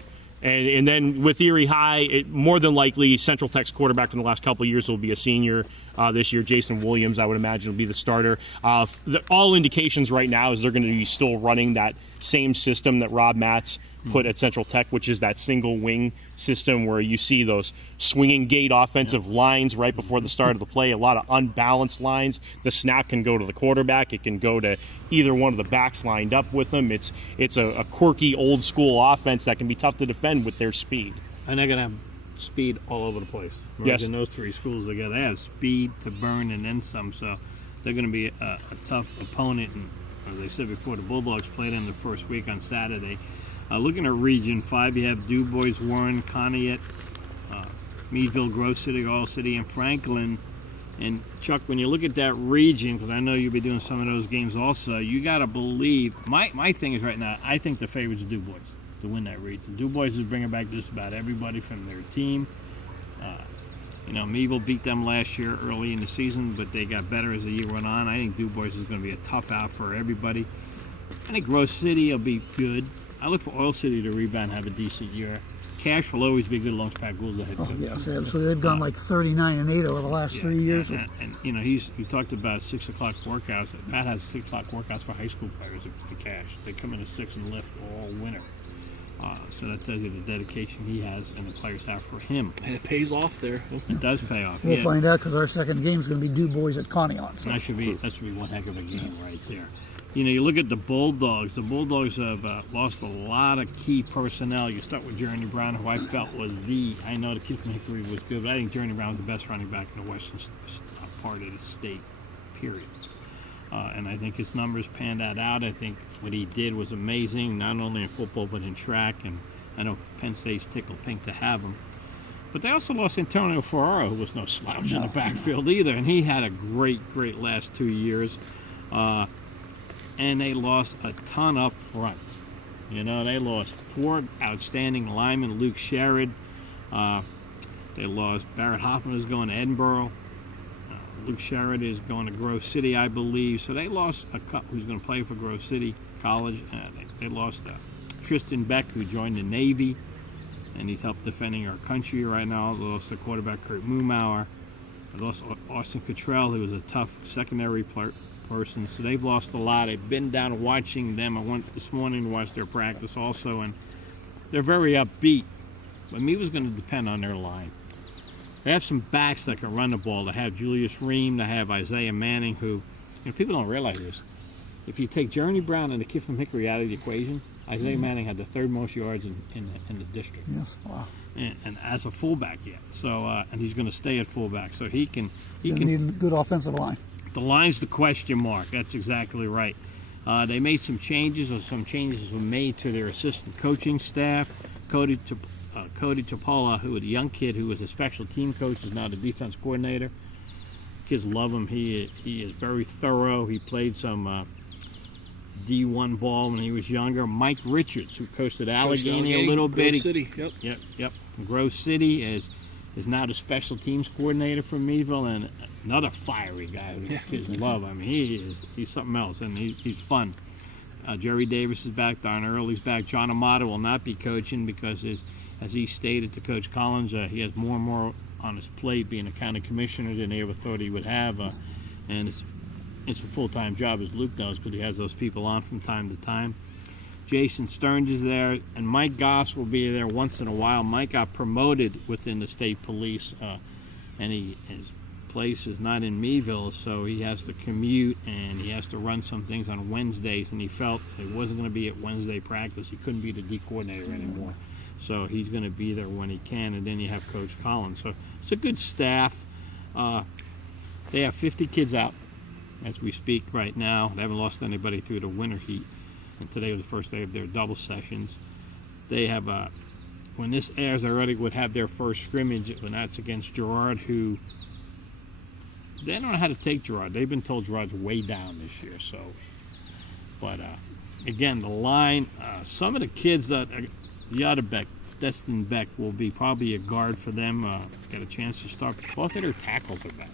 And then with Erie High, more than likely Central Tech's quarterback in the last couple of years will be a senior this year. Jason Williams, I would imagine, will be the starter. All indications right now is they're going to be still running that same system that Rob Matz put at Central Tech, which is that single wing system where you see those swinging gate offensive lines right before the start of the play, a lot of unbalanced lines. The snap can go to the quarterback. It can go to either one of the backs lined up with them. It's a quirky old school offense that can be tough to defend with their speed. And they're going to have speed all over the place. Merging those 3 schools together, they have speed to burn and then some, so they're going to be a tough opponent. And as I said before, the Bulldogs played in the first week on Saturday. Looking at Region 5, you have Du Bois, Warren, Conneaut, Meadville, Grove City, Oil City, and Franklin. And Chuck, when you look at that region, because I know you'll be doing some of those games also, you got to believe, my thing is right now, I think the favorite's Du Bois to win that region. Du Bois is bringing back just about everybody from their team. Meadville beat them last year early in the season, but they got better as the year went on. I think Du Bois is going to be a tough out for everybody. I think Grove City will be good. I look for Oil City to rebound and have a decent year. Cash will always be good long as Pat Gould's the head coach. Yes, so they've gone like 39-8 over the last 3 years. And he talked about 6 o'clock workouts. Pat has 6 o'clock workouts for high school players at Cash. They come in at 6 and lift all winter. So that tells you the dedication he has and the players have for him. And it pays off there. It does pay off. We'll find out because our second game is going to be Du Bois at Conneaut. So. That should be one heck of a game right there. You look at the Bulldogs. The Bulldogs have lost a lot of key personnel. You start with Journey Brown, who I felt was I know the kid from Hickory was good, but I think Journey Brown was the best running back in the western part of the state, period. And I think his numbers panned that out. I think what he did was amazing, not only in football but in track. And I know Penn State's tickled pink to have him. But they also lost Antonio Ferraro, who was no slouch in the backfield either. And he had a great last 2 years. And they lost a ton up front. They lost 4 outstanding linemen. Luke Sherrod. They lost Barrett Hoffman, who's going to Edinburgh. Luke Sherrod is going to Grove City, I believe. So they lost a couple who's going to play for Grove City College. They lost Tristan Beck, who joined the Navy, and he's helped defending our country right now. They lost their quarterback, Kurt Mumauer. They lost Austin Cottrell, who was a tough secondary person. So they've lost a lot. I've been down watching them. I went this morning to watch their practice also, and they're very upbeat. But me was going to depend on their line. They have some backs that can run the ball. They have Julius Ream. They have Isaiah Manning, who, people don't realize this. If you take Journey Brown and the kid from Hickory out of the equation, Isaiah Manning had the 3rd most yards in the district. Yes, wow. And as a fullback yet. So and he's going to stay at fullback. So he can need a good offensive line. The line's the question mark. That's exactly right. They made some changes, or some changes were made to their assistant coaching staff. Cody Topola, who was a young kid who was a special team coach, is now the defense coordinator. Kids love him. He is very thorough. He played some D1 ball when he was younger. Mike Richards, who coached at Allegheny a little bit. Grove City, Yep. Grove City is now the special teams coordinator for Meadville, and another fiery guy who kids love. I mean, he's something else, and he's fun. Jerry Davis is back. Don Early's back. John Amato will not be coaching because, as he stated to Coach Collins, he has more and more on his plate being a county commissioner than they ever thought he would have. And it's a full-time job, as Luke knows, but he has those people on from time to time. Jason Stearns is there, and Mike Goss will be there once in a while. Mike got promoted within the state police, and his place is not in Meadville, so he has to commute, and he has to run some things on Wednesdays, and he felt it wasn't going to be at Wednesday practice. He couldn't be the D coordinator anymore. So he's going to be there when he can, and then you have Coach Collins. So it's a good staff. They have 50 kids out as we speak right now. They haven't lost anybody through the winter heat, and today was the first day of their double sessions. They have, when this airs, they already would have their first scrimmage, and that's against Girard, who they don't know how to take Girard. They've been told Girard's way down this year. So, but again, the line, some of the kids that Yadabeck, Destin Beck will be probably a guard for them. Got a chance to start. Both of their tackles are back.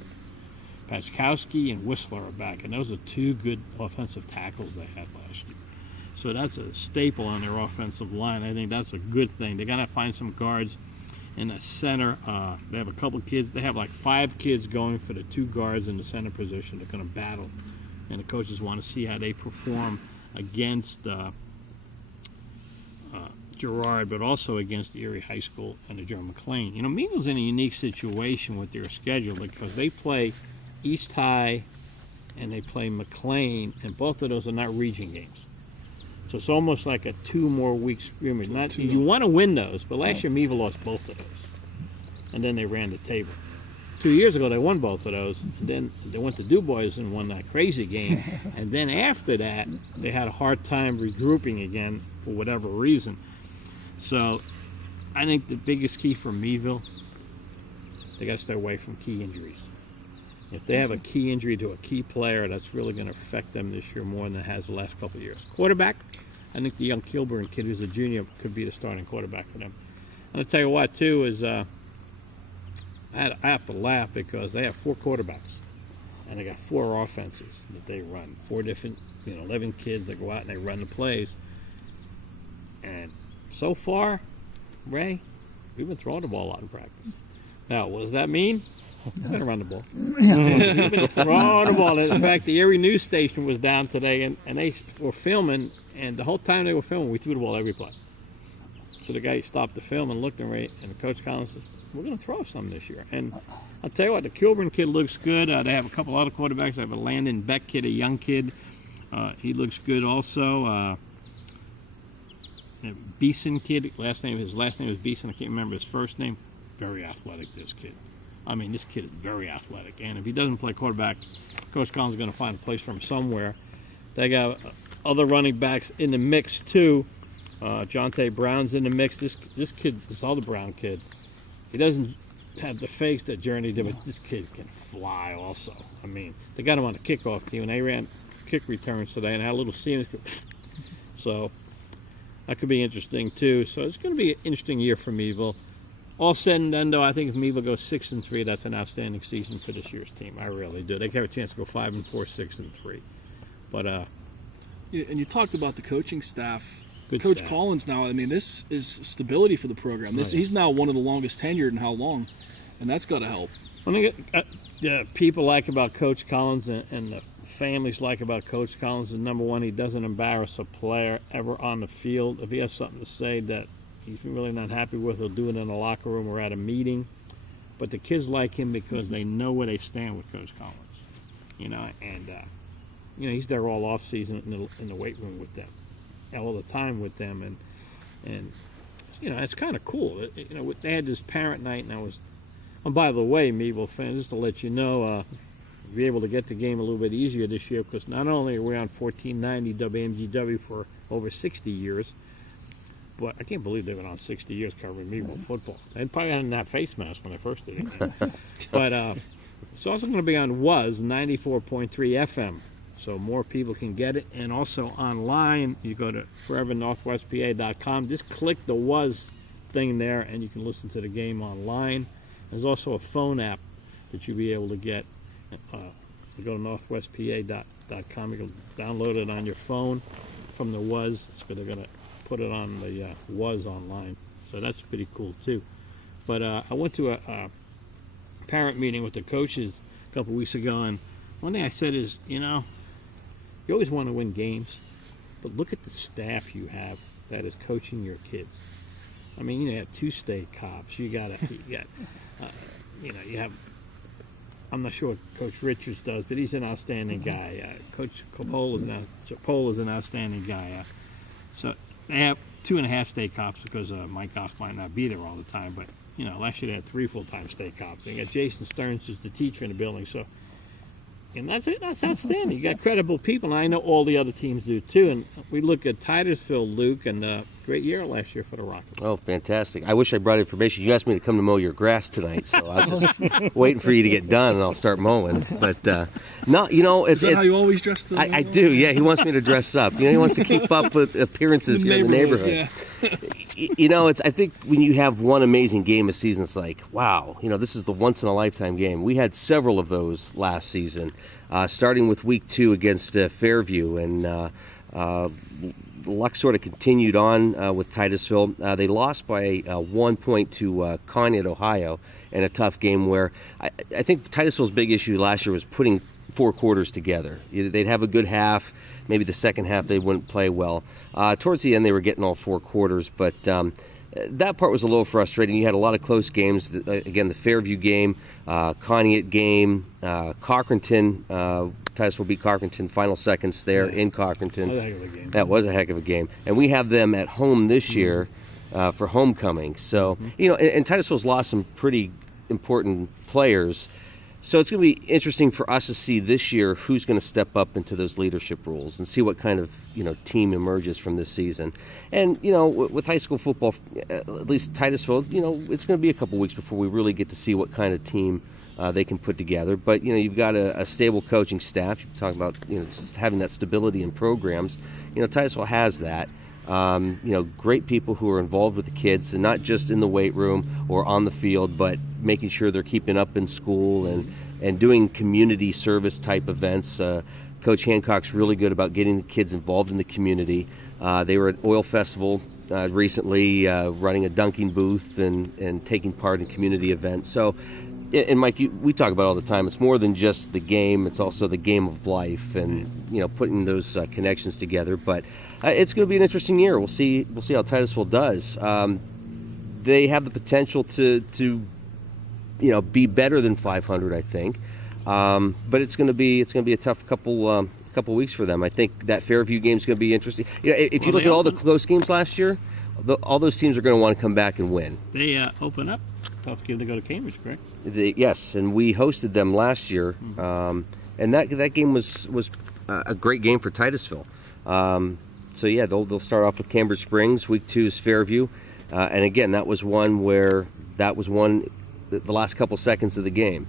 Paczkowski and Whistler are back, and those are 2 good offensive tackles they had last year. So that's a staple on their offensive line. I think that's a good thing. They got to find some guards in the center. They have a couple kids. They have like 5 kids going for the 2 guards in the center position. They're going to battle, and the coaches want to see how they perform against Girard, but also against Erie High School and the Joe McLean. Meadville's in a unique situation with their schedule because they play East High and they play McLean, and both of those are not region games. So it's almost like a 2 more week scrimmage. You want to win those, but last year Meadville lost both of those, and then they ran the table. 2 years ago they won both of those, and then they went to Du Bois and won that crazy game, and then after that they had a hard time regrouping again for whatever reason. So I think the biggest key for Meadville, they got to stay away from key injuries. If they have a key injury to a key player, that's really going to affect them this year more than it has the last couple of years. Quarterback, I think the young Kilburn kid who's a junior could be the starting quarterback for them. And I'll tell you what, too, is I have to laugh because they have 4 quarterbacks. And they got 4 offenses that they run. 4 different, 11 kids that go out and they run the plays. And so far, Ray, we've been throwing the ball a lot in practice. Now, what does that mean? We're going to run the ball. We've been throwing the ball. In fact, the Erie News Station was down today, and they were filming, and the whole time they were filming, we threw the ball every play. So the guy stopped the film and looked at Ray, and Coach Collins says, we're going to throw some this year. And I'll tell you what, the Kilburn kid looks good. They have a couple other quarterbacks. They have a Landon Beck kid, a young kid. He looks good also. Beeson kid, his last name is Beeson. I can't remember his first name. Very athletic, this kid. I mean, this kid is very athletic. And if he doesn't play quarterback, Coach Collins is going to find a place for him somewhere. They got other running backs in the mix, too. Jonte Brown's in the mix. This kid, this other Brown kid, he doesn't have the fakes that Journey did, but this kid can fly also. I mean, they got him on the kickoff team, and they ran kick returns today and had a little seam. So that could be interesting, too. So it's going to be an interesting year for Meadville. All said and done, though, I think if Meadville goes 6-3, that's an outstanding season for this year's team. I really do. They have a chance to go 5-4, 6-3. But and you talked about the coaching staff. Good Coach staff. Collins now, I mean, this is stability for the program. He's now one of the longest tenured in how long, and that's got to help. One thing the people like about Coach Collins and the families like about Coach Collins is, number one, he doesn't embarrass a player ever on the field. If he has something to say that he's really not happy with, he'll do it in the locker room or at a meeting. But the kids like him because they know where they stand with Coach Collins. And he's there all off season in the weight room with them, all the time with them, and it's kind of cool. They had this parent night, and by the way, Meadville fans, just to let you know, we'll be able to get the game a little bit easier this year because not only are we on 1490 WMGW for over 60 years, but I can't believe they've been on 60 years covering Meadville football. They probably hadn't that face mask when they first did it. But it's also going to be on WUS 94.3 FM, so more people can get it. And also online, you go to forevernorthwestpa.com. Just click the WUS thing there, and you can listen to the game online. There's also a phone app that you'll be able to get. You go to northwestpa.com. You can download it on your phone from the WUS. So they're going to put it on the WUS online. So that's pretty cool, too. But I went to a parent meeting with the coaches a couple weeks ago, and one thing I said is, you always want to win games, but look at the staff you have that is coaching your kids. I mean, you have 2 state cops. You have. I'm not sure what Coach Richards does, but he's an outstanding guy. Coach Coppola is an outstanding guy. So they have 2.5 state cops because Mike Goss might not be there all the time. But last year they had 3 full-time state cops. They got Jason Stearns as the teacher in the building. So. And that's it. That's outstanding. You got credible people, and I know all the other teams do too. And we look at Titusville, Luke, and great year last year for the Rockets. Oh, fantastic! I wish I brought information. You asked me to come to mow your grass tonight, so I was just waiting for you to get done, and I'll start mowing. But no, Is that how you always dress? I do. Yeah, he wants me to dress up. He wants to keep up with appearances here in the neighborhood. Yeah. I think when you have one amazing game a season, it's like, wow, this is the once-in-a-lifetime game. We had several of those last season, starting with week 2 against Fairview, and luck sort of continued on with Titusville. They lost by 1 point to Conneaut, Ohio, in a tough game where I think Titusville's big issue last year was putting 4 quarters together. They'd have a good half. Maybe the second half they wouldn't play well. Towards the end, they were getting all 4 quarters, but that part was a little frustrating. You had a lot of close games. Again, the Fairview game, Conneaut game, Cochranton. Titusville beat Cochranton, final seconds there in Cochranton. That was a heck of a game. And we have them at home this year for homecoming. So, and Titusville's lost some pretty important players. So it's going to be interesting for us to see this year who's going to step up into those leadership roles and see what kind of team emerges from this season. And with high school football, at least Titusville, it's going to be a couple weeks before we really get to see what kind of team they can put together. But you've got a stable coaching staff. You talk about just having that stability in programs. Titusville has that. Great people who are involved with the kids, and not just in the weight room or on the field, but making sure they're keeping up in school and doing community service type events. Coach Hancock's really good about getting the kids involved in the community. They were at Oil Festival recently, running a dunking booth and taking part in community events. So, and Mike, we talk about all the time, it's more than just the game, it's also the game of life and, putting those connections together. But it's going to be an interesting year. We'll see how Titusville does. They have the potential to be better than 500, I think. But it's going to be a tough couple weeks for them. I think that Fairview game is going to be interesting. If you look at all the close games last year, all those teams are going to want to come back and win. They open up. Tough game to go to Cambridge, correct? Yes, and we hosted them last year, and that game was a great game for Titusville. So yeah, they'll start off with Cambridge Springs. Week 2 is Fairview, and again, that was one the last couple seconds of the game.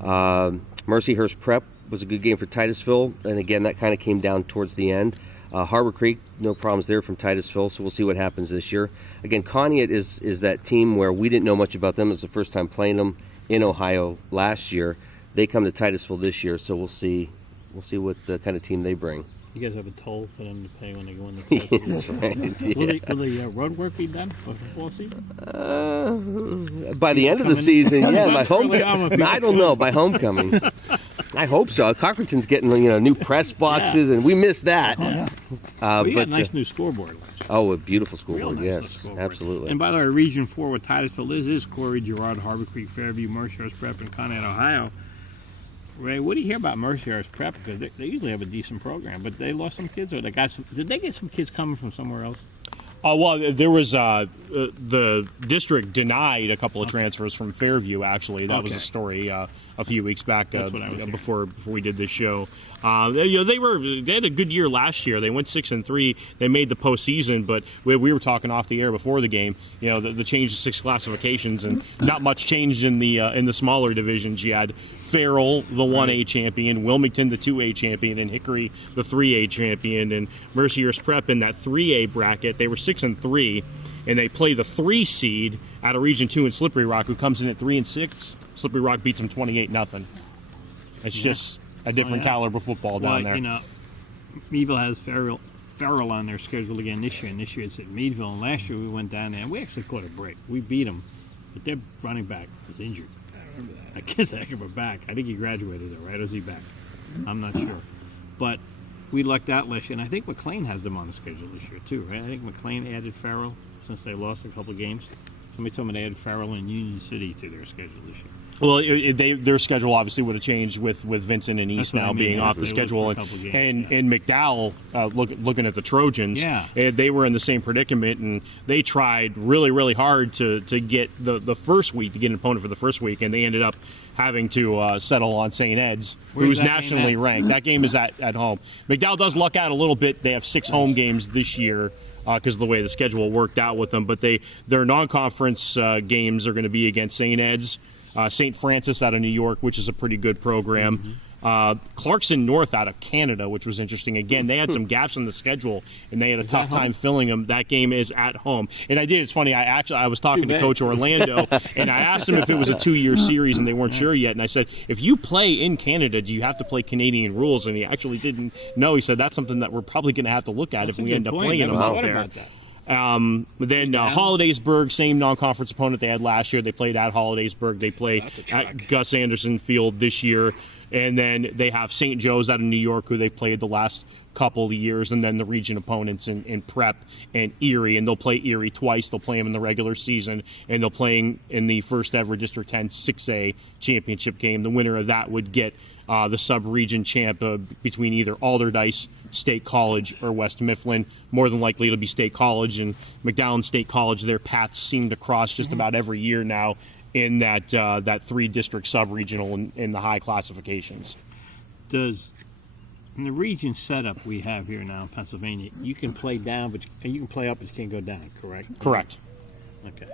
Mercyhurst Prep was a good game for Titusville, and again, that kind of came down towards the end. Harbor Creek, no problems there from Titusville, so we'll see what happens this year. Again, Conneaut is that team where we didn't know much about them. It was the first time playing them in Ohio last year. They come to Titusville this year, so we'll see what kind of team they bring. You guys have a toll for them to pay when they go in the class. That's right. Yeah. Will the road work be done for football season? By the end of the season, yeah. By homecoming, I don't know. By homecoming, I hope so. Cochranton's getting new press boxes, and we missed that. We got a nice new scoreboard. Oh, a beautiful scoreboard. Nice Yes, scoreboard. absolutely. And by the way, Region 4 with Titusville is Corey, Girard, Harbor Creek, Fairview, Mercyhurst Prep, and Conneaut, Ohio. Ray, what do you hear about Mercyhurst Prep? Because they usually have a decent program, but they lost some kids, or they got some. Did they get some kids coming from somewhere else? Well, there was the district denied a couple of transfers from Fairview. Actually, that was a story a few weeks back before we did this show. They had a good year last year. They went 6-3. They made the postseason, but we were talking off the air before the game. The change of 6 classifications, and not much changed in the smaller divisions. You had Farrell, the 1A champion, Wilmington, the 2A champion, and Hickory, the 3A champion. And Mercyhurst Prep in that 3A bracket, they were 6-3, and they play the 3 seed out of Region 2 in Slippery Rock, who comes in at 3-6. Slippery Rock beats them 28-0. It's just a different caliber football down there. Meadville has Farrell on their schedule again this year, and this year it's at Meadville. And last year we went down there, and we actually caught a break. We beat them, but their running back was injured. I remember that. I guess I heck of a back. I think he graduated though, right? Or is he back? I'm not sure. But we lucked out last year, and I think McLean has them on the schedule this year too, right? I think McLean added Farrell since they lost a couple of games. Somebody told me they added Farrell and Union City to their schedule this year. Well, their schedule obviously would have changed with Vincent and East now being off the schedule, and McDowell looking at the Trojans. They were in the same predicament, and they tried really, really hard to get the first week, to get an opponent for the first week, and they ended up having to settle on St. Ed's, who's nationally ranked. That game is at home. McDowell does luck out a little bit. They have 6 home games this year because of the way the schedule worked out with them, but their non-conference games are going to be against St. Ed's, St. Francis out of New York, which is a pretty good program. Clarkson North out of Canada, which was interesting. Again, they had some gaps in the schedule, and they had a tough time filling them. That game is at home. And it's funny, I was talking to Coach Orlando, and I asked him if it was a 2-year series, and they weren't sure yet. And I said, if you play in Canada, do you have to play Canadian rules? And he actually didn't know. He said, that's something that we're probably going to have to look at if we end up playing them out there. Then Hollidaysburg, same non-conference opponent they had last year. They played at Hollidaysburg. They play at Gus Anderson Field this year. And then they have St. Joe's out of New York, who they've played the last couple of years. And then the region opponents in Prep and Erie. And they'll play Erie twice. They'll play them in the regular season. And they'll play in the first ever District 10 6A championship game. The winner of that would get the sub-region champ between either Alderdice, State College, or West Mifflin. More than likely it'll be State College, and McDowell State College, their paths seem to cross just about every year now in that that 3-district sub-regional in the high classifications. In the region setup we have here now in Pennsylvania, you can play down, but you can play up, but you can't go down. Correct. Correct. Okay.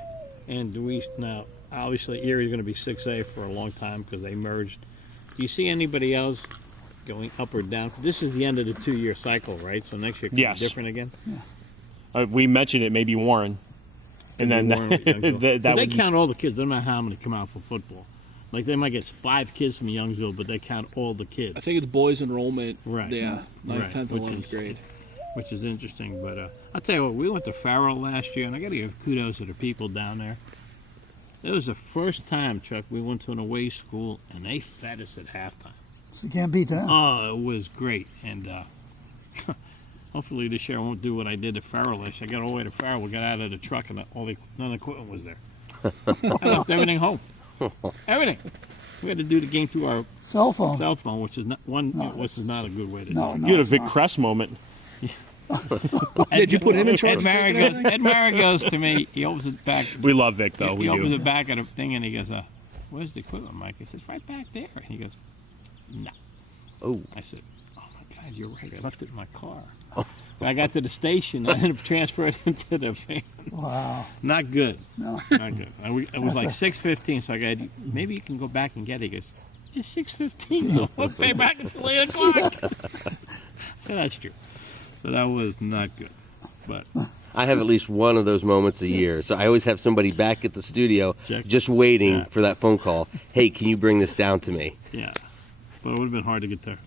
And do we now? Obviously, Erie's going to be 6A for a long time because they merged. Do you see anybody else going up or down? This is the end of the 2-year cycle, right? So next year could Yes. be different again. We mentioned it, maybe Warren, and then that they would, count all the kids. Doesn't matter how many come out for football. Like they might get 5 kids from Youngsville, but they count all the kids. I think it's boys enrollment. Right. Yeah. 9th, Right. 10th, Which 11th is- grade. which is interesting. But I'll tell you what, we went to Farrell last year, and I got to give kudos to the people down there. It was the first time, Chuck, we went to an away school, and they fed us at halftime. So you can't beat that. Oh, it was great. And hopefully this year I won't do what I did at Farrell last year. I got all the way to Farrell, we got out of the truck, and none of the equipment was there. I left everything home. Everything. We had to do the game through our Cell phone. cell phone, which is not which is not a good way to No, do it. no. you had a it's Vic not. Crest moment. Did you put him in charge? Ed Mara goes to me. He opens it back. We love Vic, though. He We opens do. the back of the thing and he goes, "Where's the equipment, Mike?" I says, "Right back there." And he goes, "No." Oh, I said, "Oh my God, you're right. I left it in my car." When I got to the station, I ended up transferring it to the van. Wow. Not good. No. Not good. It was like 6:15, so I got, maybe you can go back and get it. He goes, "It's 6:15. So we'll pay back until 8 o'clock." So that's true. So that was not good. But I have at least one of those moments a year. So I always have somebody back at the studio Check. just waiting Yeah. for that phone call. Hey, can you bring this down to me? yeah, but it would have been hard to get there.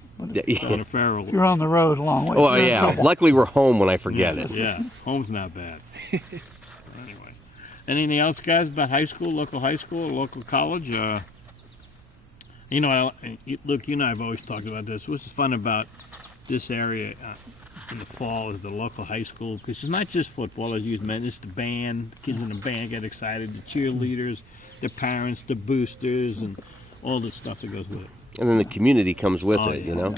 Yeah. Down to Farrell. If you're on the road a long way. Oh, you're in yeah. trouble. Luckily, we're home when I forget it. Yeah, home's not bad. Anyway, anything else, guys, about high school, local college? You know, Luke, you and I have always talked about this. What's fun about this area in the fall is the local high school, because it's not just football, as you mentioned. It's the band. The kids in the band get excited. The cheerleaders, the parents, the boosters, and all the stuff that goes with it. And then the community comes with Oh, it, yeah. you know?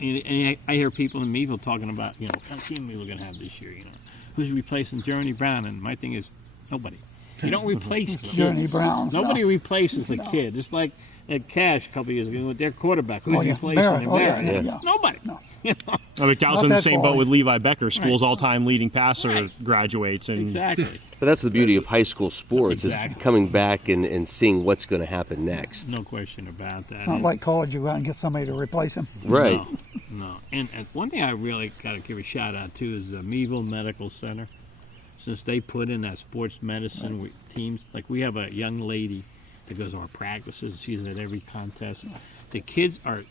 And I hear people in Meadville talking about, what team we were going to have this year, who's replacing Jeremy Brown, and my thing is, nobody. You don't replace kids. Jeremy Brown's, no. Nobody replaces a kid. It's like at Cash a couple years ago with their quarterback. Who's Oh, yeah. replacing Barrett. him? Oh, yeah, Barrett. yeah. Nobody. No. McDowell's Not in the that same boat quality. with Levi Becker. School's Right. all-time leading passer Right. graduates. And Exactly. But that's the beauty of high school sports Exactly. is coming back and seeing what's going to happen next. No question about that. It's not like college, you go out and get somebody to replace him. Right. No. And one thing I really got to give a shout out to is the Meadville Medical Center. Since they put in that sports medicine with teams, like we have a young lady that goes to our practices. She's at every contest. The kids are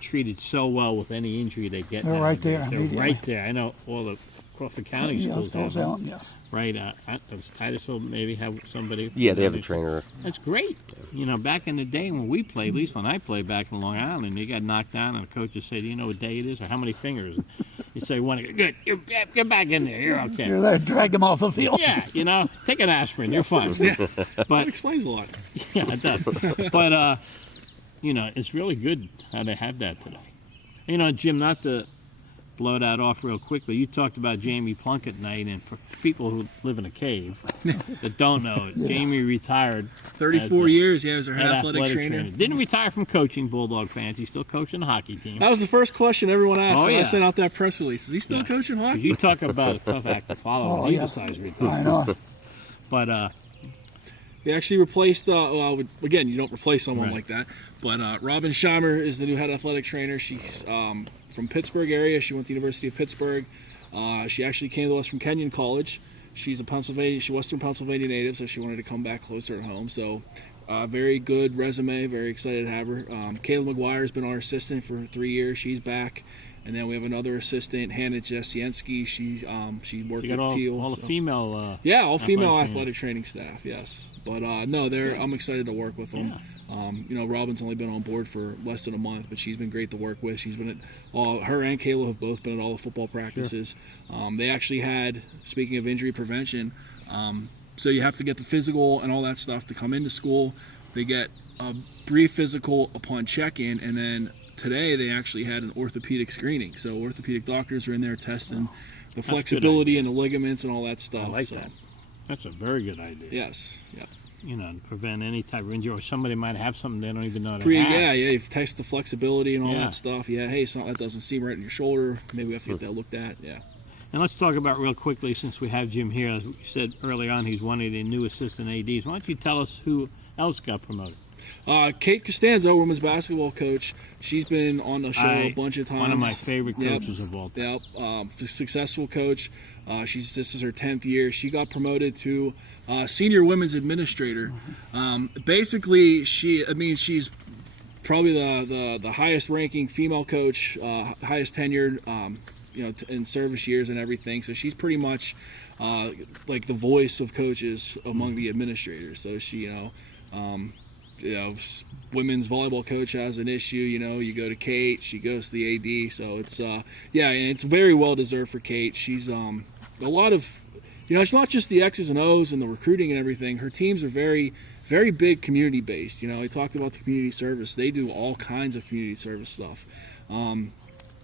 treated so well with any injury they get. They're right nowadays. there, They're immediately. right there. I know all the Crawford County Yeah, schools have goes them. out, yes. Right. Does Titusville maybe have somebody? Yeah, they have a trainer. That's great. Back in the day when we played, at least when I played back in Long Island, you got knocked down and the coach would say, "Do you know what day it is or how many fingers?" You say, "One." Good. Get back in there. You're okay. You're there, drag him off the field. Yeah, take an aspirin. You're fine. That But explains a lot. yeah, it does. But it's really good how they have that today. Jim, not to blow that off real quickly, you talked about Jamie Plunkett night, and for people who live in a cave that don't know it, Jamie retired 34 years, yeah, he was our head at athletic trainer. Didn't retire from coaching Bulldog fans. He's still coaching the hockey team. That was the first question everyone asked Oh, when I yeah. sent out that press release. Is he still coaching hockey? You talk about a tough act to follow. Oh, when he yeah. decides to I retire. know. But We actually replaced, again, you don't replace someone Right. like that, but Robin Scheimer is the new head athletic trainer. She's from Pittsburgh area. She went to the University of Pittsburgh. She actually came to us from Kenyon College. She's a Western Pennsylvania native, so she wanted to come back closer to home. So very good resume, very excited to have her. Kayla McGuire has been our assistant for 3 years. She's back. And then we have another assistant, Hannah Jasienski. She worked you got at Teal. all the female. Yeah, all female athletic athletic training staff, yes. But no, I'm excited to work with them. Robin's only been on board for less than a month, but she's been great to work with. She's been at her and Kayla have both been at all the football practices. They actually had, speaking of injury prevention, so you have to get the physical and all that stuff to come into school. They get a brief physical upon check-in, and then today they actually had an orthopedic screening. So orthopedic doctors are in there testing the good flexibility idea. and the ligaments and all that stuff. I like so, that. That's a very good idea. Yes. Yep. prevent any type of injury, or somebody might have something they don't even know they have. Yeah, you've tested the flexibility and all that stuff. Yeah, hey, something that doesn't seem right in your shoulder. Maybe we have to get that looked at. Yeah. And let's talk about real quickly, since we have Jim here, as we said early on, he's one of the new assistant ADs. Why don't you tell us who else got promoted? Kate Costanzo, women's basketball coach. She's been on the show a bunch of times. One of my favorite coaches of all time. Yep, successful coach. This is her 10th year. She got promoted to senior women's administrator. Basically, she's probably the highest ranking female coach, highest tenured, in service years and everything. So she's pretty much like the voice of coaches among the administrators. So she, women's volleyball coach has an issue, you go to Kate, she goes to the AD. So it's and it's very well deserved for Kate. She's a lot of, it's not just the X's and O's and the recruiting and everything. Her teams are very, very big community based. I talked about the community service. They do all kinds of community service stuff.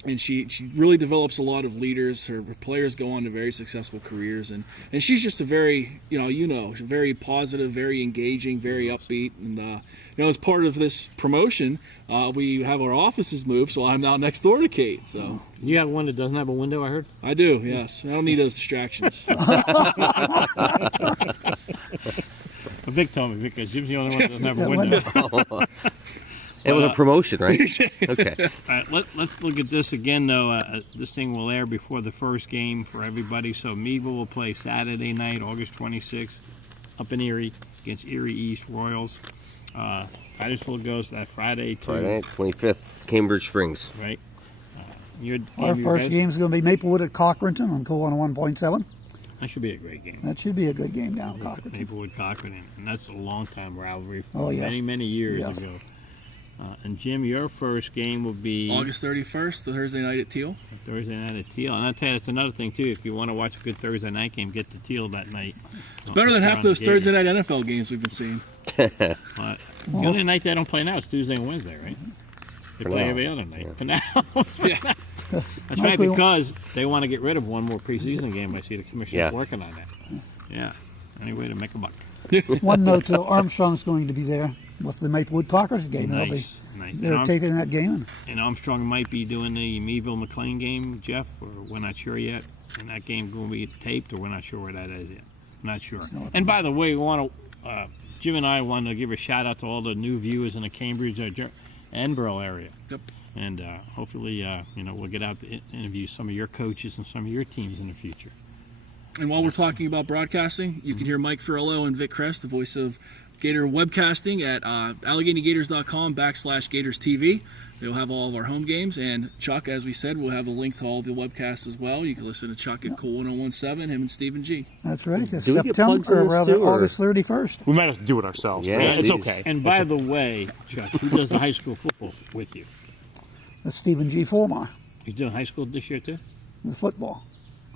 And she really develops a lot of leaders. Her players go on to very successful careers, and she's just a very very positive, very engaging, very upbeat. And as part of this promotion, we have our offices moved, so I'm now next door to Kate. So you have one that doesn't have a window, I heard. I do, yes. I don't need those distractions. Vic told me, because Jim's the only one that doesn't have a window. It was a promotion, right? Okay. All right, let's look at this again, though. This thing will air before the first game for everybody. So Meadville will play Saturday night, August 26th, up in Erie against Erie East Royals. Titusville goes that Friday, 25th, Cambridge Springs. Right. Our first game is going to be Maplewood at Cochranton on Cool 101.7. That should be a great game. That should be a good game down in Cochranton. Maplewood, Cochranton, and that's a long-time rivalry from Oh, yes. many, many years Yes. ago. And Jim, your first game will be August 31st, the Thursday night at Teal. Thursday night at Teal. And I'll tell you, that's another thing, too. If you want to watch a good Thursday night game, get to Teal that night. It's better than half those Thursday night NFL games we've been seeing. The only night they don't play now is Tuesday and Wednesday, right? They For play now. every other night. Yeah. For now. Yeah. That's right, because they want to get rid of one more preseason game. I see the commissioner's Yeah. working on that. Yeah. Any way to make a buck. One note, Armstrong's going to be there with the Maplewood Cochranton game. Nice. They're taping that game. And Armstrong might be doing the Meadville-McLean game, Jeff, or we're not sure yet. And that game going to be taped, or we're not sure where that is yet. Not sure. And by the way, we want to, Jim and I want to give a shout out to all the new viewers in the Cambridge, Edinburgh area. Yep. And hopefully, we'll get out to interview some of your coaches and some of your teams in the future. And while we're talking about broadcasting, you can hear Mike Ferrello and Vic Kress, the voice of Gator webcasting, at AlleghenyGators.com/Gators TV. They'll have all of our home games. And Chuck, as we said, we'll have a link to all of the webcasts as well. You can listen to Chuck at Cool 101.7, him and Stephen G. That's right. It's Do we get plugs in September, this rather too, or- August 31st. We might have to do it ourselves. Yeah, but it's please. okay. And by the way, Chuck, who does the high school football with you? That's Stephen G. Fulmar, He's doing high school this year, too? the football.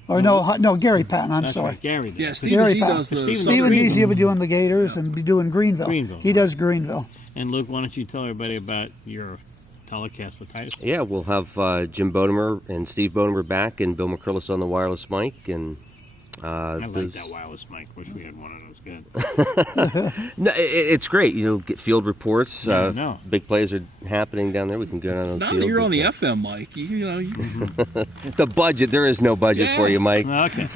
Or no, Gary Patton, I'm That's sorry. right, Gary does. Yeah, Stephen Gary G Patton. does the Stephen Stephen Southern- G's be doing the Gators and be doing Greenville. Greenville, He does Greenville. And Luke, why don't you tell everybody about your telecast for Titusville? Yeah, we'll have Jim Bodemer and Steve Bodemer back, and Bill McCrillis on the wireless mic, and I like that wireless mic. Wish we had one of those. Good. No, it's great. Get field reports. Yeah, I know. Big plays are happening down there. We can go down on the Now field. that you're on the We've FM mic, got the budget. There is no budget Yeah. for you, Mike. Okay.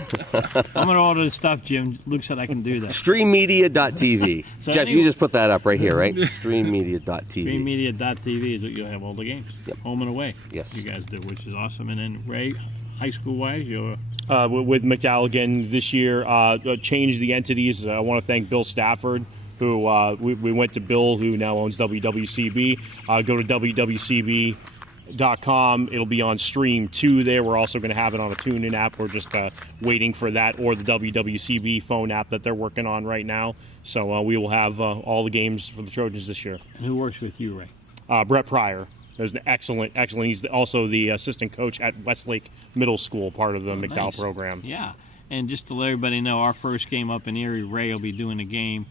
I'm going to order the stuff, Jim. Luke said I can do that. Streammedia.tv. So Jeff, anyway- you just put that up right here, right? Streammedia.tv. Greenmedia.tv is what you'll have all the games. Yep. Home and away. Yes. You guys do, which is awesome. And then, Ray, high school-wise, you're... With McAlligan this year, changed the entities. I want to thank Bill Stafford, who we went to Bill, who now owns WWCB. Go to WWCB.com. It'll be on Stream 2 there. We're also going to have it on a TuneIn app. We're just waiting for that, or the WWCB phone app that they're working on right now. So we will have all the games for the Trojans this year. And who works with you, Ray? Brett Pryor. There's an excellent. He's also the assistant coach at Westlake Middle School, part of the McDowell Nice. program. Yeah. And just to let everybody know, our first game up in Erie, Ray will be doing a game.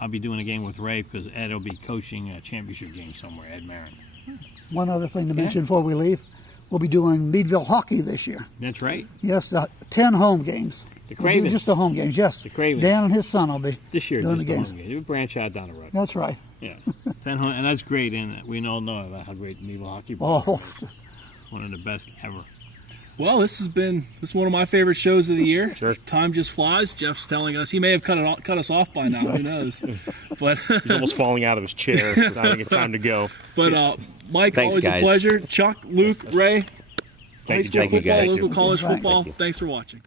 I'll be doing a game with Ray because Ed will be coaching a championship game somewhere, Ed Marin. One other thing to mention before we leave, we'll be doing Meadville hockey this year. That's right. Yes, 10 home games. The We'll do Cravens. just the home games, yes. The Cravens. Dan and his son will be This year, doing just the the games. home game. You branch out down the road. That's right. Yeah. 10 home, and that's great, isn't it? We all know about how great the Meadville hockey program Oh, is. One of the best ever. Well, this is one of my favorite shows of the year. Sure. Time just flies. Jeff's telling us he may have cut us off by now. Who knows? But He's almost falling out of his chair. I think it's time to go. but Mike, Thanks, always guys. a pleasure. Chuck, Luke, Ray, high Thank you, school Thank you, football, guys. local college Thanks. football. Thank you. Thanks for watching.